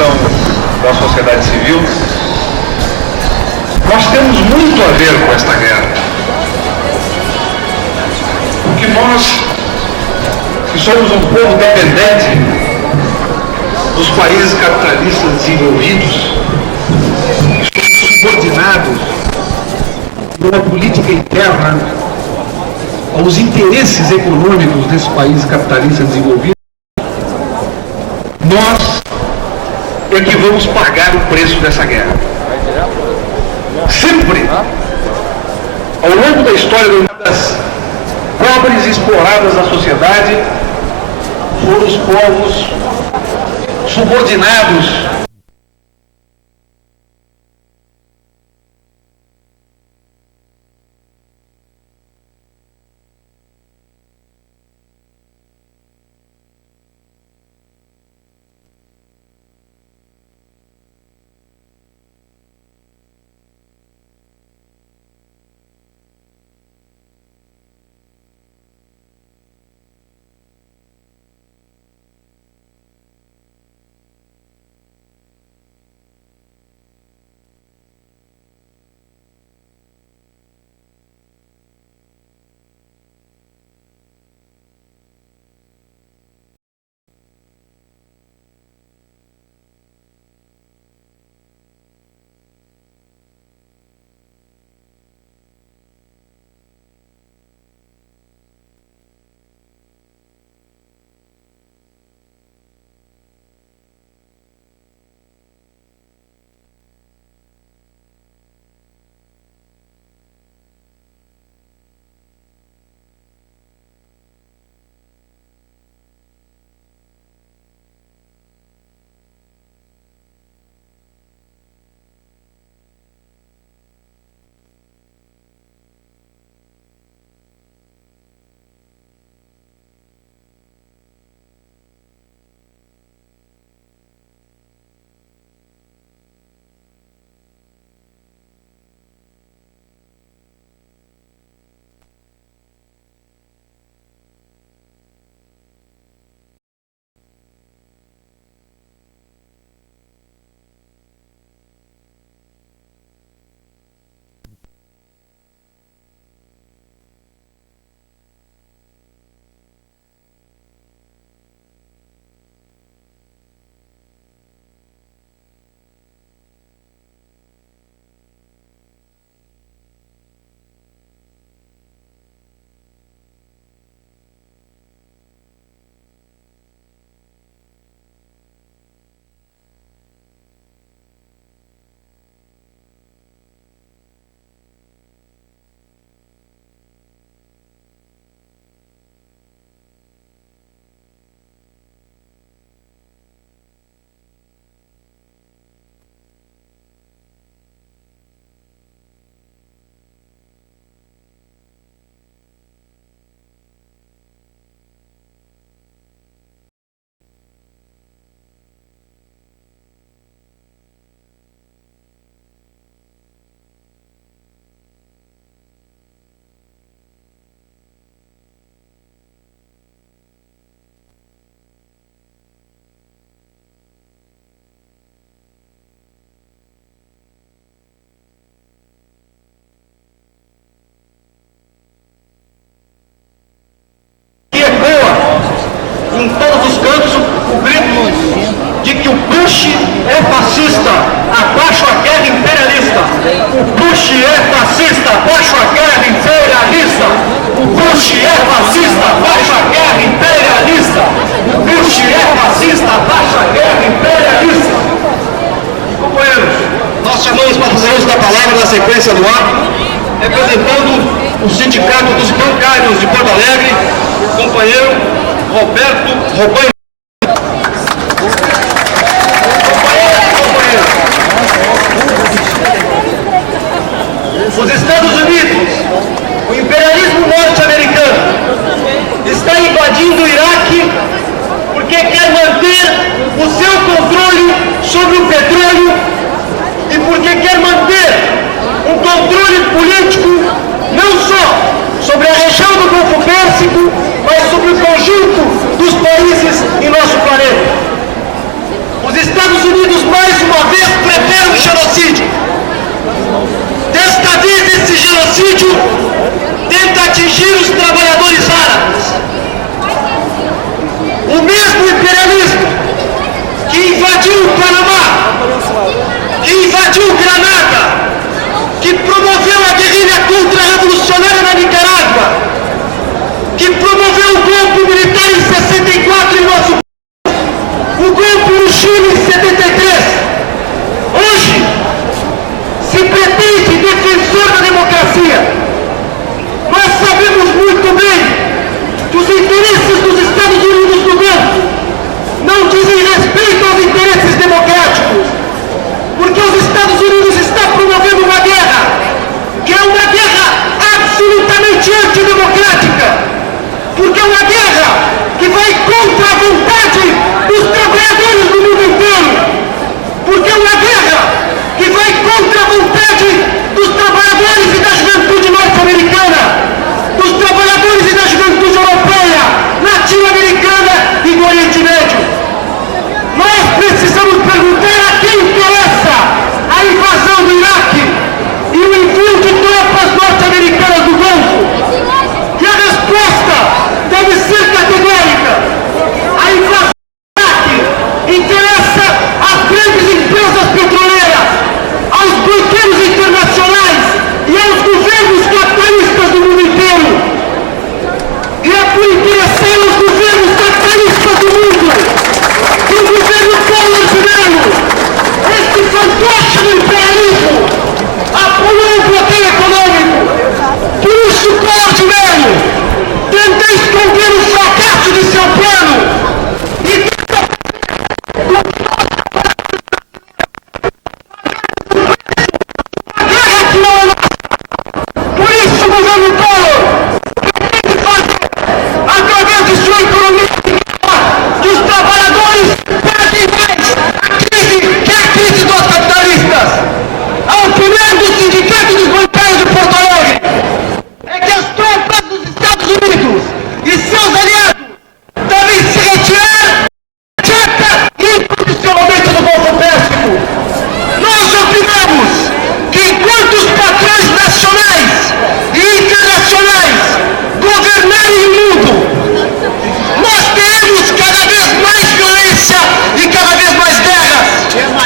organização da sociedade civil, nós temos muito a ver com esta guerra. Porque nós, que somos um povo dependente dos países capitalistas desenvolvidos, que somos subordinados numa política interna aos interesses econômicos desses países capitalistas desenvolvidos, nós é que vamos pagar o preço dessa guerra. Sempre, ao longo da história, uma das pobres e exploradas da sociedade foram os povos subordinados em todos os cantos o grito de que o Bush é fascista, abaixo a guerra imperialista. O Bush é fascista, abaixo a guerra imperialista. O Bush é fascista, abaixo a guerra imperialista. O Bush é fascista, abaixo a guerra imperialista. Companheiros, nós chamamos para fazer uso da palavra na sequência do ato, representando o Sindicato dos Bancários de Porto Alegre, companheiro Roberto Robanho. Os Estados Unidos, o imperialismo norte-americano, está invadindo o Iraque porque quer manter o seu controle sobre o petróleo e porque quer manter um controle político não só sobre a região do Golfo Pérsico, mas sobre o conjunto dos países atingir os trabalhadores árabes. O mesmo imperialista que invadiu o Panamá, que invadiu Granada, que promoveu a guerrilha contra-revolucionária na Nicarágua, que promoveu o golpe militar em 64 em nosso país, o golpe no Chile em 73. Hoje, se pretende defensor da democracia. Nós sabemos muito bem que os interesses dos Estados Unidos do Golfo não dizem respeito aos interesses democráticos, porque os Estados Unidos estão promovendo uma guerra, que é uma guerra absolutamente antidemocrática, porque é uma guerra que vai contra a vontade dos trabalhadores do mundo inteiro, porque é uma guerra que vai contra a vontade dos trabalhadores e da juventude norte-americana, dos trabalhadores e da juventude europeia, latino-americana e do Oriente Médio. Nós precisamos perguntar a quem interessa a invasão do Iraque e o envio de tropas norte-americanas do Golfo. E a resposta deve ser categórica. A invasão do Iraque interessa às grandes empresas petroleiras, aos banqueiros internacionais e aos governos capitalistas do mundo inteiro. E é por interessar aos governos capitalistas do mundo que o governo Collor de Mello, este fantoche do imperialismo, apoiou o bloqueio econômico. Por isso Collor de Mello tenta esconder o fracasso de seu plano e tenta guerra que não é nossa. Por isso o governo Collor pretende fazer, através de sua economia, que os trabalhadores perdem mais a crise que é a crise dos capitalistas. A opinião do Sindicato dos Bancários de Porto Alegre é que as tropas dos Estados Unidos e seus aliados devem se retirar imediata e incondicionalmente do Golfo Pérsico. Nós opinamos que enquanto os patrões nacionais e internacionais governarem o mundo, nós teremos cada vez mais violência e cada vez mais guerras.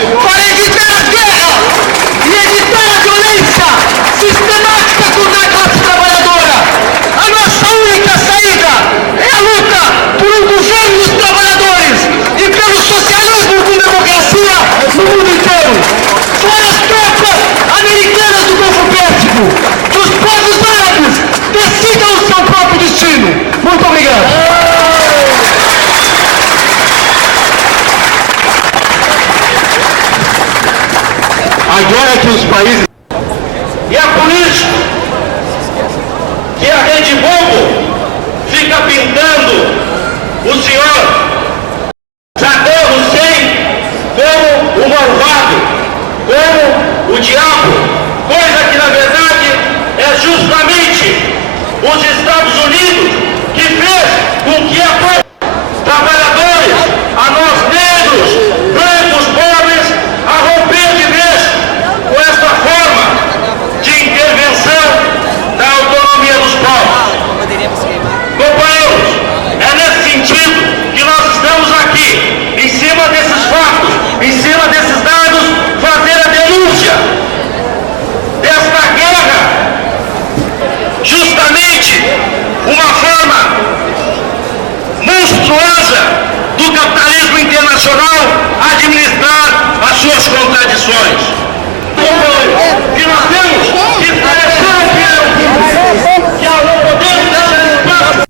Para evitar a guerra e evitar a violência sistemática contra a classe trabalhadora, a nossa única saída é a luta por um governo dos trabalhadores e pelo socialismo com democracia no mundo inteiro. Fora as tropas americanas do Golfo Pérsico, que os povos árabes decidam o seu próprio destino. Muito obrigado. A guerra que os países... E é por isso que a Rede Globo fica pintando o senhor Saddam Hussein como o malvado, como o diabo, coisa que na verdade é justamente os Estados Unidos que fez com que a trabalhadores, a nós negros, brancos, pobres, a romper de vez com esta forma de intervenção da autonomia dos povos. Companheiros, é nesse sentido que nós estamos aqui, em cima desses fatos, em cima desses dados, fazer a denúncia desta guerra, justamente uma forma monstruosa do capitalismo internacional administrar as suas contradições. E nós temos que esclarecer a opinião pública, que não podemos deixar espaço.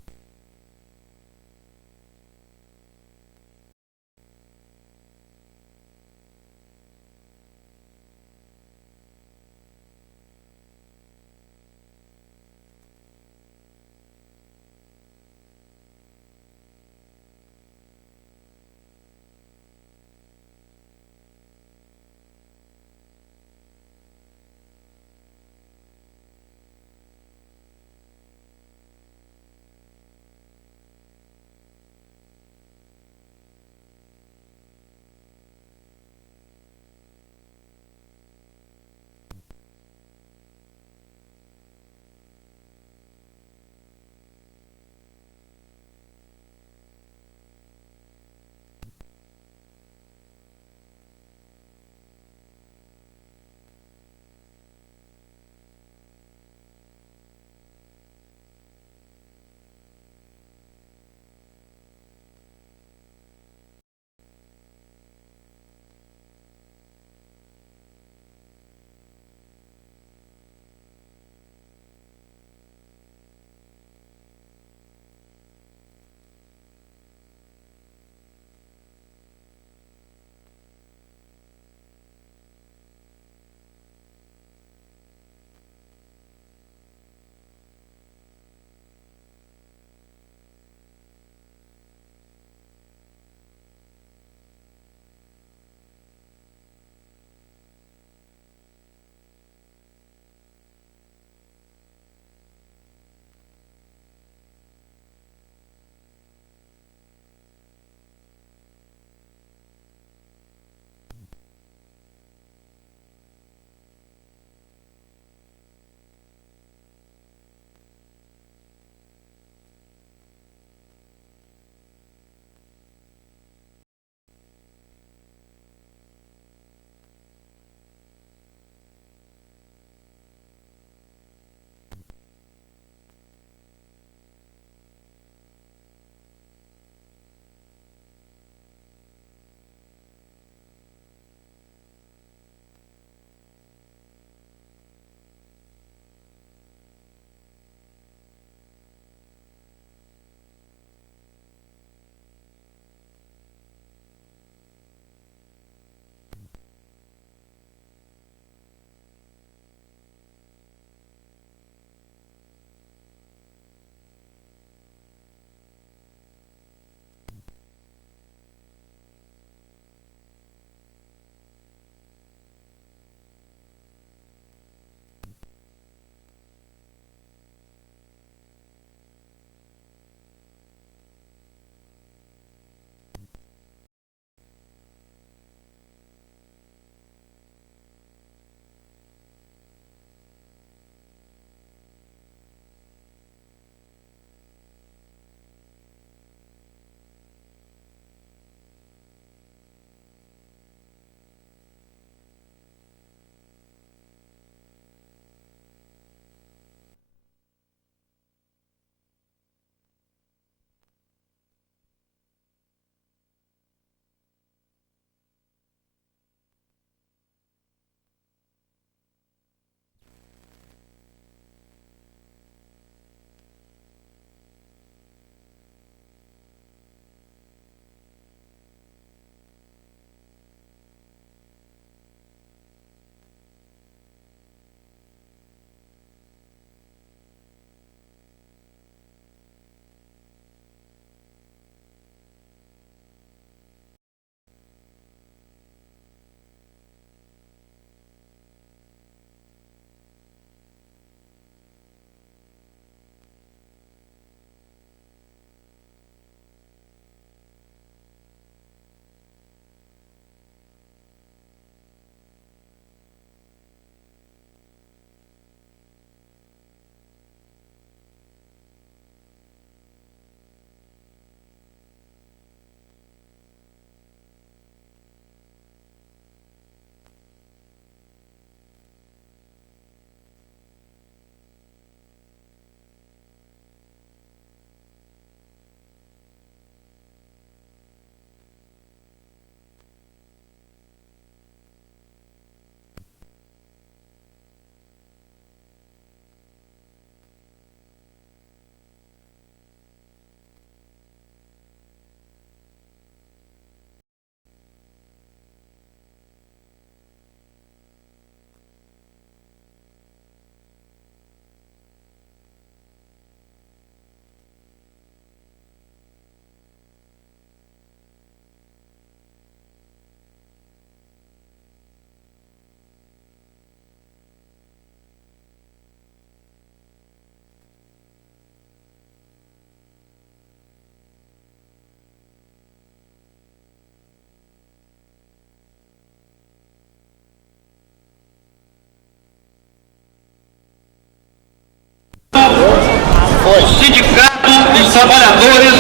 Sindicato dos Trabalhadores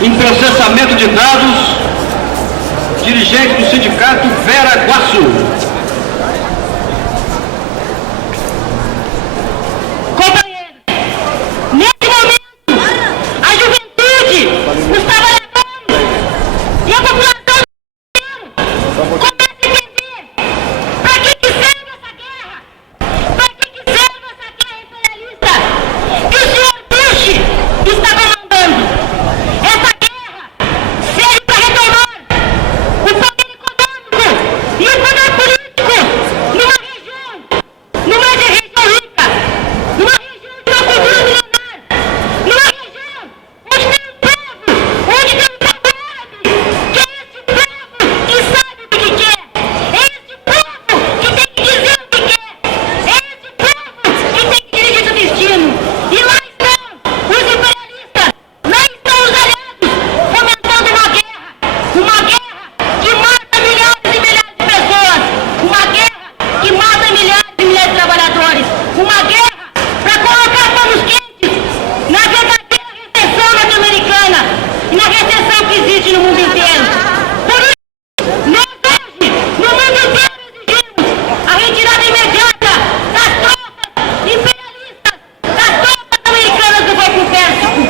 em Processamento de Dados, dirigente do Sindicato Vera Guaçu. Companheiros, nesse momento, a juventude, os trabalhadores e a população começam a entender para que serve essa guerra, para que serve essa guerra imperialista que o senhor Bush está comandando. Essa guerra serve para retomar o poder econômico e o poder político numa região rica, numa região de uma cultura milenar, numa região onde tem um povo árabe, que é esse povo que sabe o que quer, é esse povo que tem que dizer o que quer, é esse povo que tem que dirigir seu destino. E lá estão os imperialistas, lá estão os aliados, fomentando uma guerra que mata milhares e milhares de pessoas, uma guerra que mata milhares e milhares de trabalhadores, uma guerra para colocar panos quentes na verdadeira recessão norte-americana e na recessão que existe no mundo inteiro. Por isso, nós hoje, no mundo inteiro, exigimos a retirada imediata das tropas imperialistas, das tropas americanas do Golfo Pérsico.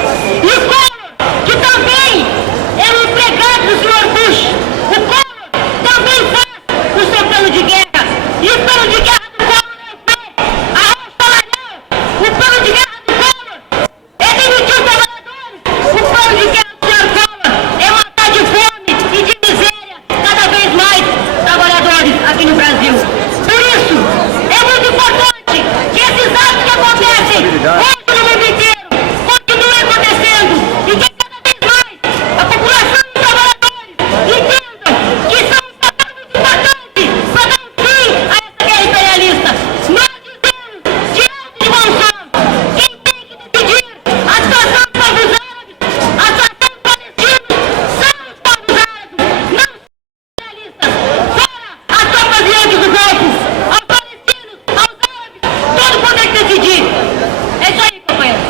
E o Collor, que também é um empregado do Sr. Bush, o Collor também faz o seu plano de guerra. E o plano de guerra do Collor é arroz salarial. O plano de guerra do Collor é demitir os trabalhadores. O plano de guerra do Sr. Collor é matar de fome e de miséria cada vez mais trabalhadores aqui no Brasil. Por isso, é muito importante que esses atos que acontecem hoje no mundo inteiro continuem acontecendo e que cada vez mais a população e os trabalhadores entendam que são um papel muito importante para dar um fim a essa guerra imperialista. Nós dizemos, de alto e bom som, quem tem que decidir a situação dos povos árabes, a situação dos palestinos, são os povos árabes, não os imperialistas. Fora as tropas grandes do Golfo, aos palestinos, aos árabes, todo mundo tem que decidir. É isso aí, companheiro.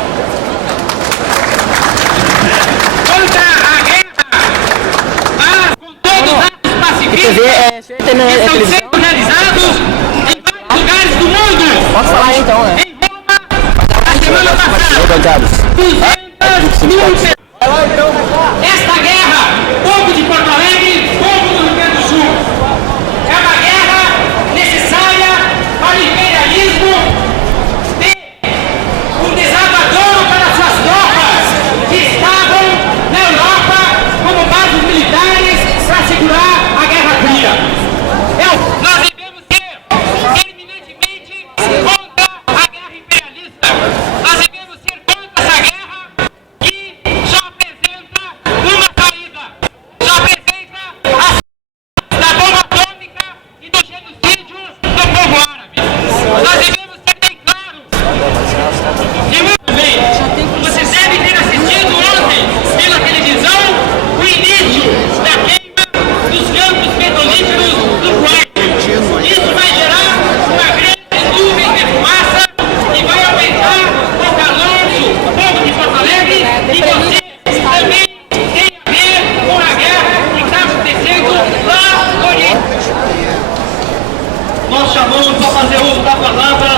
Contra a guerra, com todos os atos pacifistas que estão sendo realizados em vários lugares do mundo. Posso falar então, né? Em Roma, na semana passada, 200 mil pessoas. Esta guerra, povo de Porto Alegre, povo do Rio Grande do Sul, é uma guerra necessária para o imperialismo ter um desarmadouro para suas tropas que estavam na Europa como bases militares para segurar a Guerra Fria. Nós devemos ser terminantemente contra a guerra imperialista. Nós devemos ser contra essa guerra que só apresenta uma saída, só apresenta a da bomba atômica e do genocídio do povo árabe. Nós devemos ser bem claros. E muito bem, vocês devem ter assistido ontem pela televisão o início da queima dos campos petrolíferos do Kuwait. Isso vai gerar uma grande nuvem de fumaça e vai aumentar o calor do povo de Porto Alegre e você também tem a ver com a guerra que está acontecendo lá no Oriente. Nós chamamos para fazer uso da palavra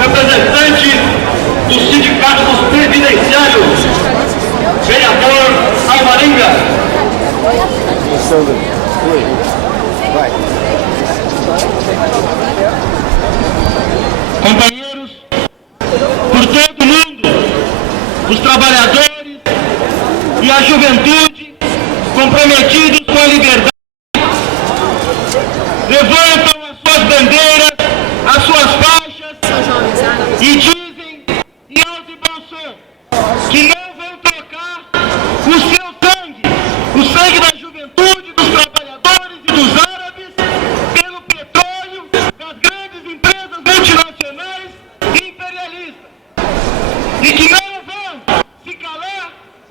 representante do Sindicato dos Previdenciários, vereador Alvarenga. Companheiros, por todo o mundo, os trabalhadores e a juventude comprometidos com a liberdade levantam as suas bandeiras, as suas faixas e dizem em alto e bom som que não vão trocar o seu sangue, o sangue da juventude, dos trabalhadores e dos árabes, pelo petróleo das grandes empresas multinacionais e imperialistas. E que não vão se calar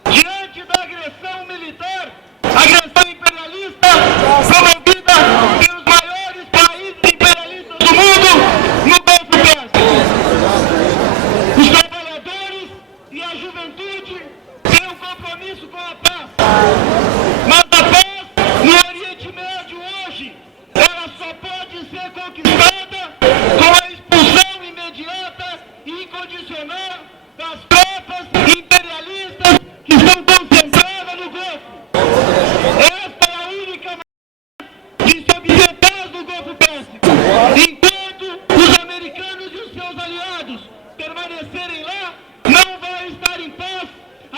diante da agressão militar, agressão imperialista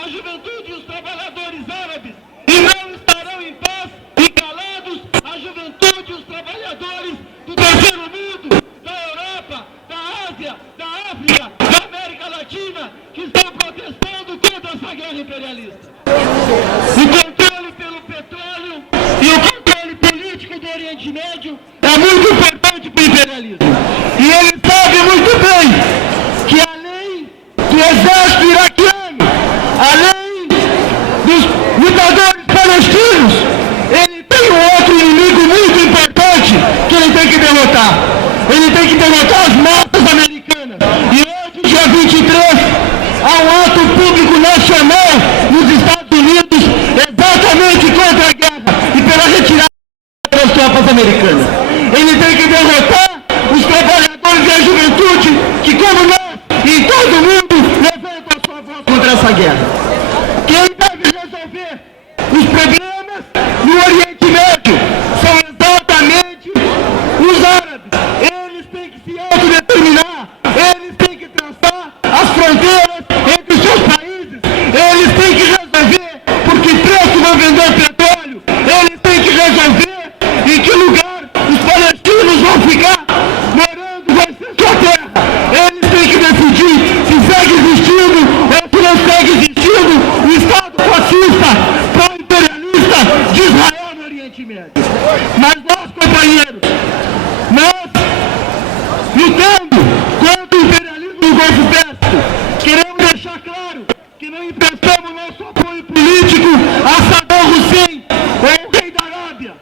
a juventude e os trabalhadores árabes, e não estarão em paz e calados a juventude e os trabalhadores do terceiro mundo, da Europa, da Ásia, da África, da América Latina, que estão protestando contra essa guerra imperialista. O controle pelo petróleo e o controle político do Oriente Médio é muito importante para o imperialismo. E ele sabe muito bem que além do exército iraquiano, além dos lutadores palestinos, ele tem um outro inimigo muito importante que ele tem que derrotar. Ele tem que derrotar as massas americanas. E hoje, dia 23, há um ato público nacional nos Estados Unidos exatamente contra a guerra e pela retirada das tropas americanas. Ele tem que derrotar os trabalhadores e a juventude que, como nós e todo mundo, levantam a sua voz contra essa guerra. Quem deve resolver os problemas no Oriente Médio são exatamente os árabes. Eles têm que se autodeterminar, eles têm que traçar as fronteiras entre os seus países, eles têm que resolver por que preço vão vender petróleo, eles têm que resolver em que lugar os palestinos vão ficar morando, vai ser sua terra. Eles têm que decidir se segue existindo ou se não segue existindo o Estado fascista, pró-imperialista de Israel no Oriente Médio. Mas nós, companheiros, nós, lutando contra o imperialismo do Golfo Pérsico, queremos deixar claro que não emprestamos nosso apoio político a Saddam Hussein ou o rei da Arábia.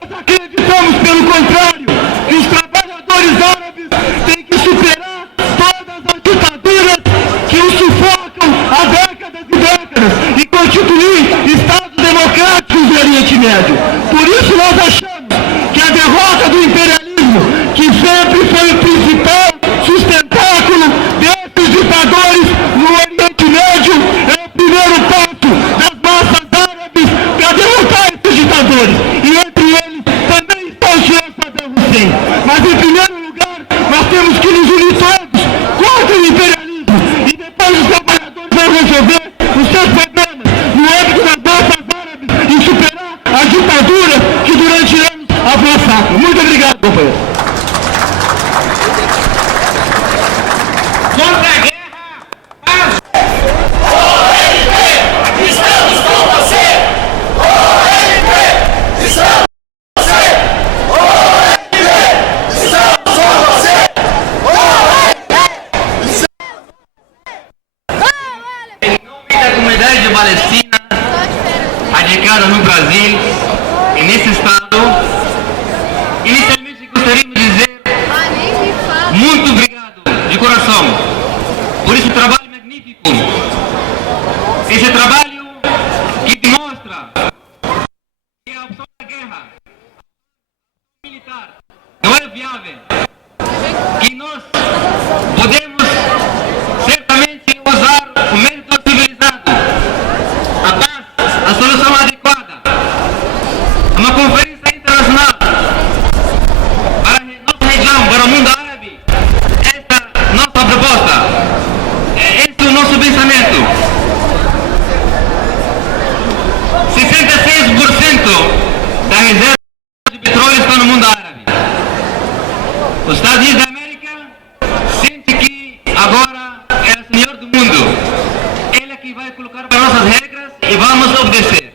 Nós acreditamos, pelo contrário, que os trabalhadores árabes têm que superar todas as ditaduras que os sufocam há décadas e décadas e constituir Estados democráticos do Oriente Médio. Por isso nós achamos que a derrota do imperialismo, que sempre foi o principal sustentáculo desses ditadores no Oriente Médio, é o primeiro passo das massas árabes para derrotar esses ditadores. E entre eles também está o senhor Saddam Hussein. Mas em primeiro lugar, nós temos que nos unir todos contra o imperialismo. E depois os trabalhadores vão resolver os seus problemas no âmbito das massas árabes e superar a ditadura que durante anos avançaram. Muito obrigado, companheiro. Contra a guerra, paz. ONP, estamos com você. ONP, estamos com você. ONP, estamos com você. Em nome da comunidade de Palestina, radicada no Brasil e nesse estado, inicialmente gostaríamos de dizer muito obrigado de coração por esse trabalho magnífico, esse trabalho que demonstra que a opção da guerra militar não é viável, que nós podemos certamente usar o método civilizado, a paz, a solução adequada, uma conferência internacional para a nossa região, para o mundo árabe. Esta nossa proposta, esse é o nosso pensamento. 66% da reserva de petróleo está no mundo árabe. Os Estados Unidos da América sente que agora é o senhor do mundo. Ele é que vai colocar para nossas regras e vamos obedecer.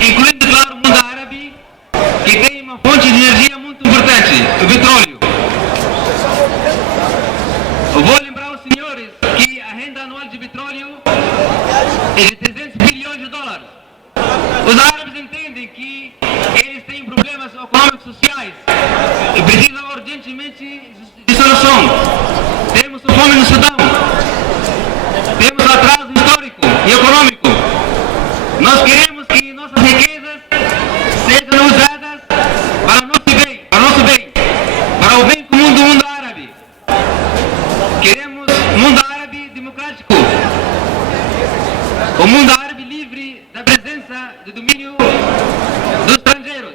Incluindo, claro, o mundo árabe, que tem uma fonte de energia muito importante, o petróleo. Eu vou lembrar aos senhores que a renda anual de petróleo é de 300 bilhões de dólares. Os árabes entendem que eles têm problemas econômicos e sociais e precisam urgentemente de solução. Temos fome no Sudão, temos atraso histórico e econômico. Nós queremos que nossas riquezas sejam usadas para o nosso bem, para o bem comum do mundo árabe. Queremos um mundo árabe democrático, um mundo árabe livre da presença do domínio dos estrangeiros.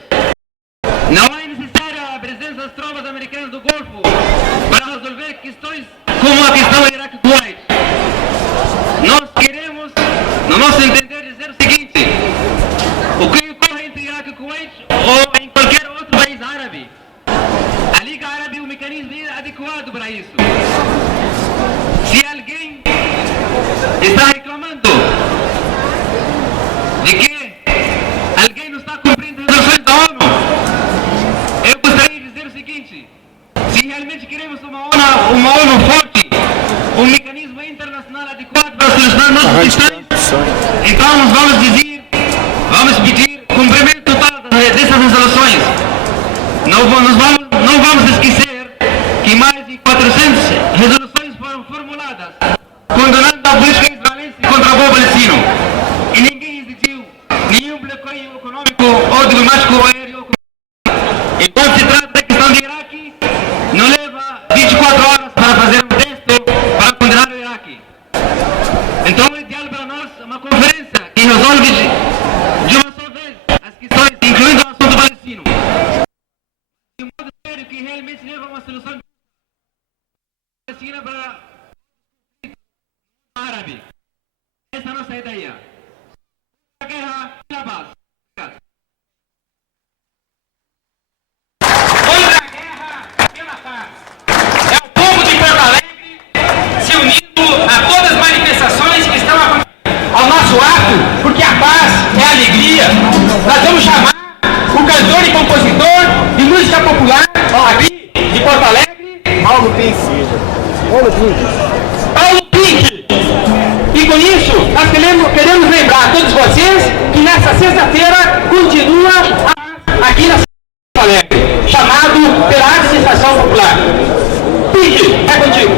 Não é necessária a presença das tropas americanas do Golfo para resolver questões como a questão Iraque-Kuwait. Nós queremos no nosso entender, dizer o seguinte: o que ocorre entre Iraque e Kuwait ou em qualquer outro país árabe, a Liga Árabe é um mecanismo adequado para isso. Se alguém está reclamando de que alguém não está cumprindo as resoluções da ONU, eu gostaria de dizer o seguinte: se realmente queremos uma ONU forte, um mecanismo internacional adequado para solucionar nossas questões, então nós vamos pedir cumprimento total dessas resoluções. Não vamos esquecer que mais de 400 resoluções foram formuladas condenando a política israelense contra o povo palestino. E ninguém exigiu nenhum bloqueio econômico ou diplomático ou aéreo. E quando se trata da questão do Iraque, não leva 24 horas para fazer um texto para condenar o Iraque. Então o ideal para nós é uma conferência que resolve de uma só vez as questões, incluindo o assunto palestino. De um modo sério que realmente leva a uma solução palestina para o árabe. Essa é a nossa ideia. A guerra e a paz. Contra a guerra pela paz. É o povo de Porto Alegre se unindo a todas as manifestações que estão ao nosso ato, porque a paz é a alegria. Nós vamos chamar o cantor e compositor de música popular aqui de Porto Alegre, Paulo Pink. E com isso, nós queremos lembrar a todos vocês que nessa sexta-feira continua aqui na Porto Alegre, chamado pela Manifestação Popular. Pink, é contigo.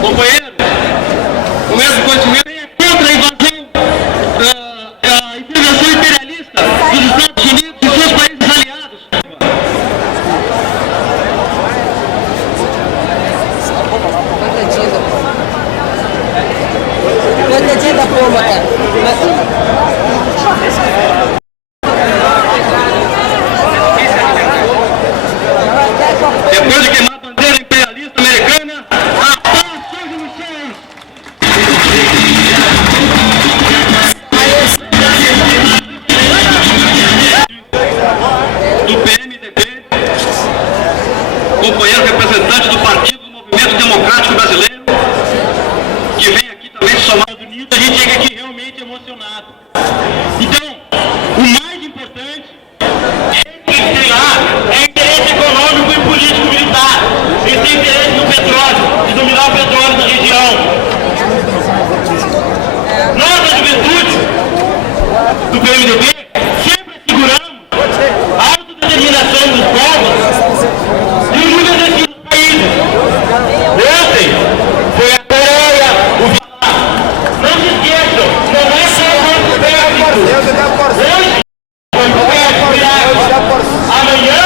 Companheiro, o mesmo continente é contra a invasão, a intervenção imperialista dos Estados Unidos e seus países aliados. Não entendi da pluma, cara. Depois de queimar a bandeira imperialista americana, a paz surge nos céus. Do PMDB, companheiro representante do Partido do Movimento Democrático Brasileiro, que vem aqui também se somar ao unido, a gente chega aqui realmente emocionado. Então, o mais importante é que tem lá é interesse econômico e político-militar. Eles têm interesse no petróleo, de dominar o petróleo da região. Nós, a juventude do PMDB, sempre seguramos a autodeterminação dos povos e o livre exercício dos países. Ontem foi a Coreia, o Vietnã. Não se esqueçam, não é só o banco técnico. Hoje foi o banco técnico. Amanhã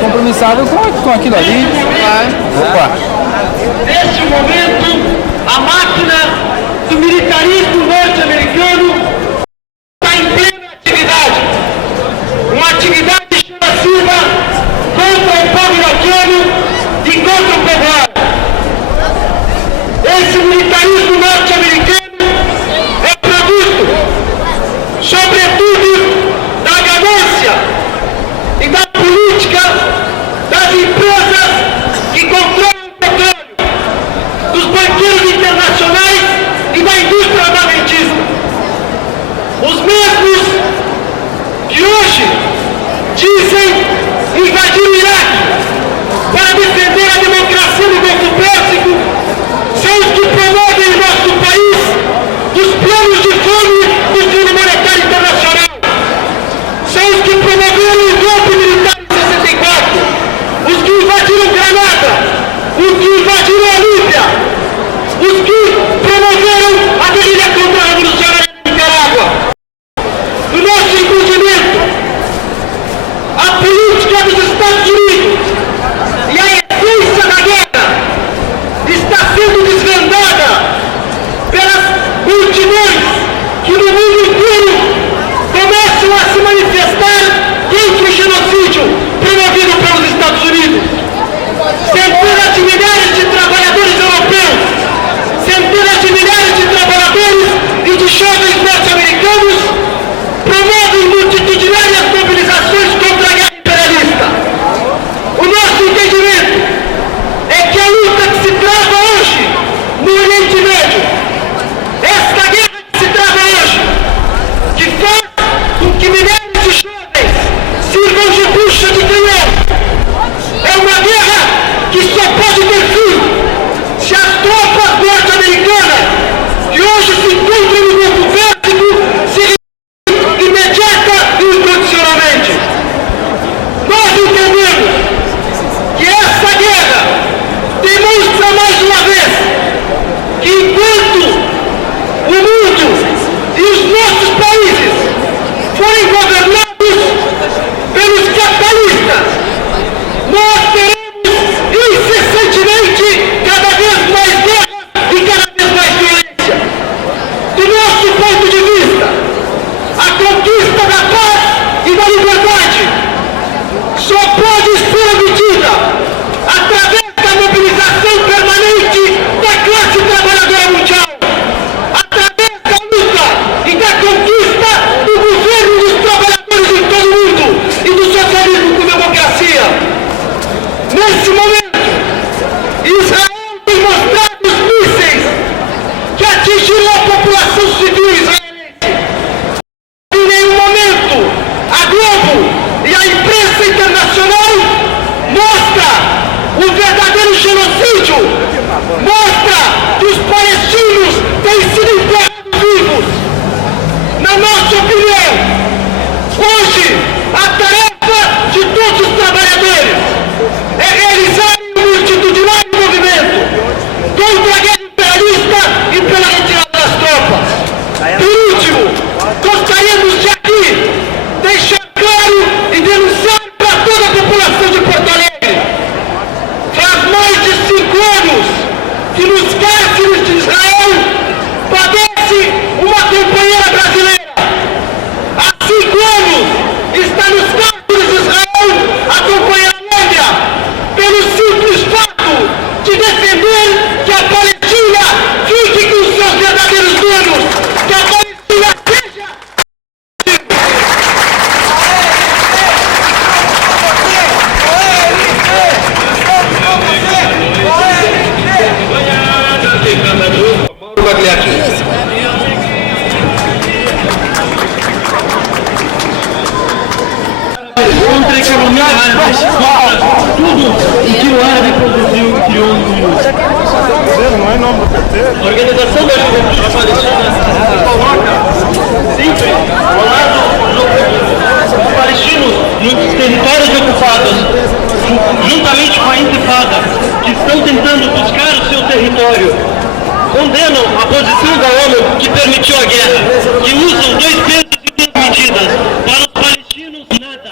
compromissado com aquilo ali. Opa! Neste momento, a máquina do militarismo norte-americano está em plena atividade. Uma atividade expansiva contra o povo iraquiano e contra o povo árabe. Esse militarismo norte-americano é produto, sobretudo, da ganância e da política das empresas que controlam o petróleo, dos banqueiros internacionais e da indústria armamentista. Os mesmos que hoje dizem invadir o Iraque para defender a democracia no Golfo Pérsico são os que promovem em nosso país os planos de fome do Fundo Monetário Internacional. São os que promoveram o golpe militar em 64, os que invadiram Granada, os que invadiram a Líbia, os que promoveram a guerrilha contra a revolucionária da Nicarágua. No nosso entendimento, a política dos Estados Unidos e a essência da guerra está sendo desvendada pelas multidões que no mundo inteiro começam a se manifestar contra o genocídio promovido pelos Estados Unidos. Centenas de milhares de trabalhadores europeus, centenas de milhares de trabalhadores e de jovens norte-americanos promovem multitudinárias mobilizações contra a guerra imperialista. O nosso entendimento é que a luta que se trava hoje no Oriente Médio, esta guerra que se trava hoje, que faz com que milhares de jovens sirvam de bucha de canhão, é uma guerra que só pode ter nos cárceres de Israel padece uma companheira brasileira. Há 5 anos está nos cárceres de Israel a companheira Lênia, pelo simples fato de defender que a Palestina fique com seus verdadeiros donos, que a Palestina seja. Contra a economia árabe, tudo o que o árabe produziu e criou no mundo. Não é nome do PT? A Organização das Nações Palestinas coloca sempre ao lado dos palestinos nos territórios ocupados, juntamente com a Intifada, que estão tentando buscar o seu território. Condenam a posição da ONU que permitiu a guerra, que usam 2 pesos e 2 medidas. Para os palestinos, nada.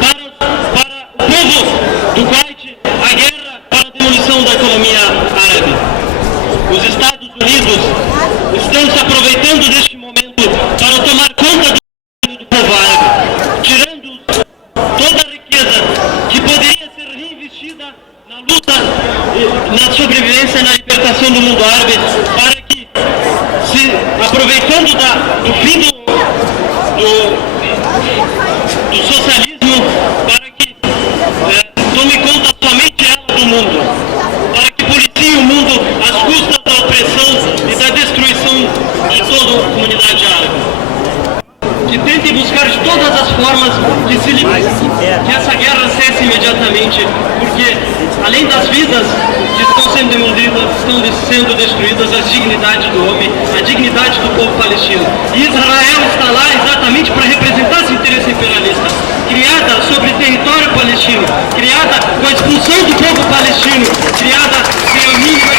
Para o povo do Kuwait, a guerra para a demolição da economia árabe. Os Estados Unidos estão se aproveitando deste momento para tomar conta do povo árabe, tirando toda a riqueza que poderia ser reinvestida na luta, na sobrevivência e na libertação do mundo árabe, para que, se aproveitando do fim do socialismo, para que tome conta somente ela do mundo, para que policie o mundo às custas da opressão e da destruição de toda a comunidade árabe. Que tente buscar de todas as formas que essa guerra cesse imediatamente, porque além das vidas que estão sendo demolidas, estão sendo destruídas a dignidade do homem, a dignidade do povo palestino. E Israel está lá exatamente para representar esse interesse imperialista, criada sobre território palestino, criada com a expulsão do povo palestino, criada sem a mínima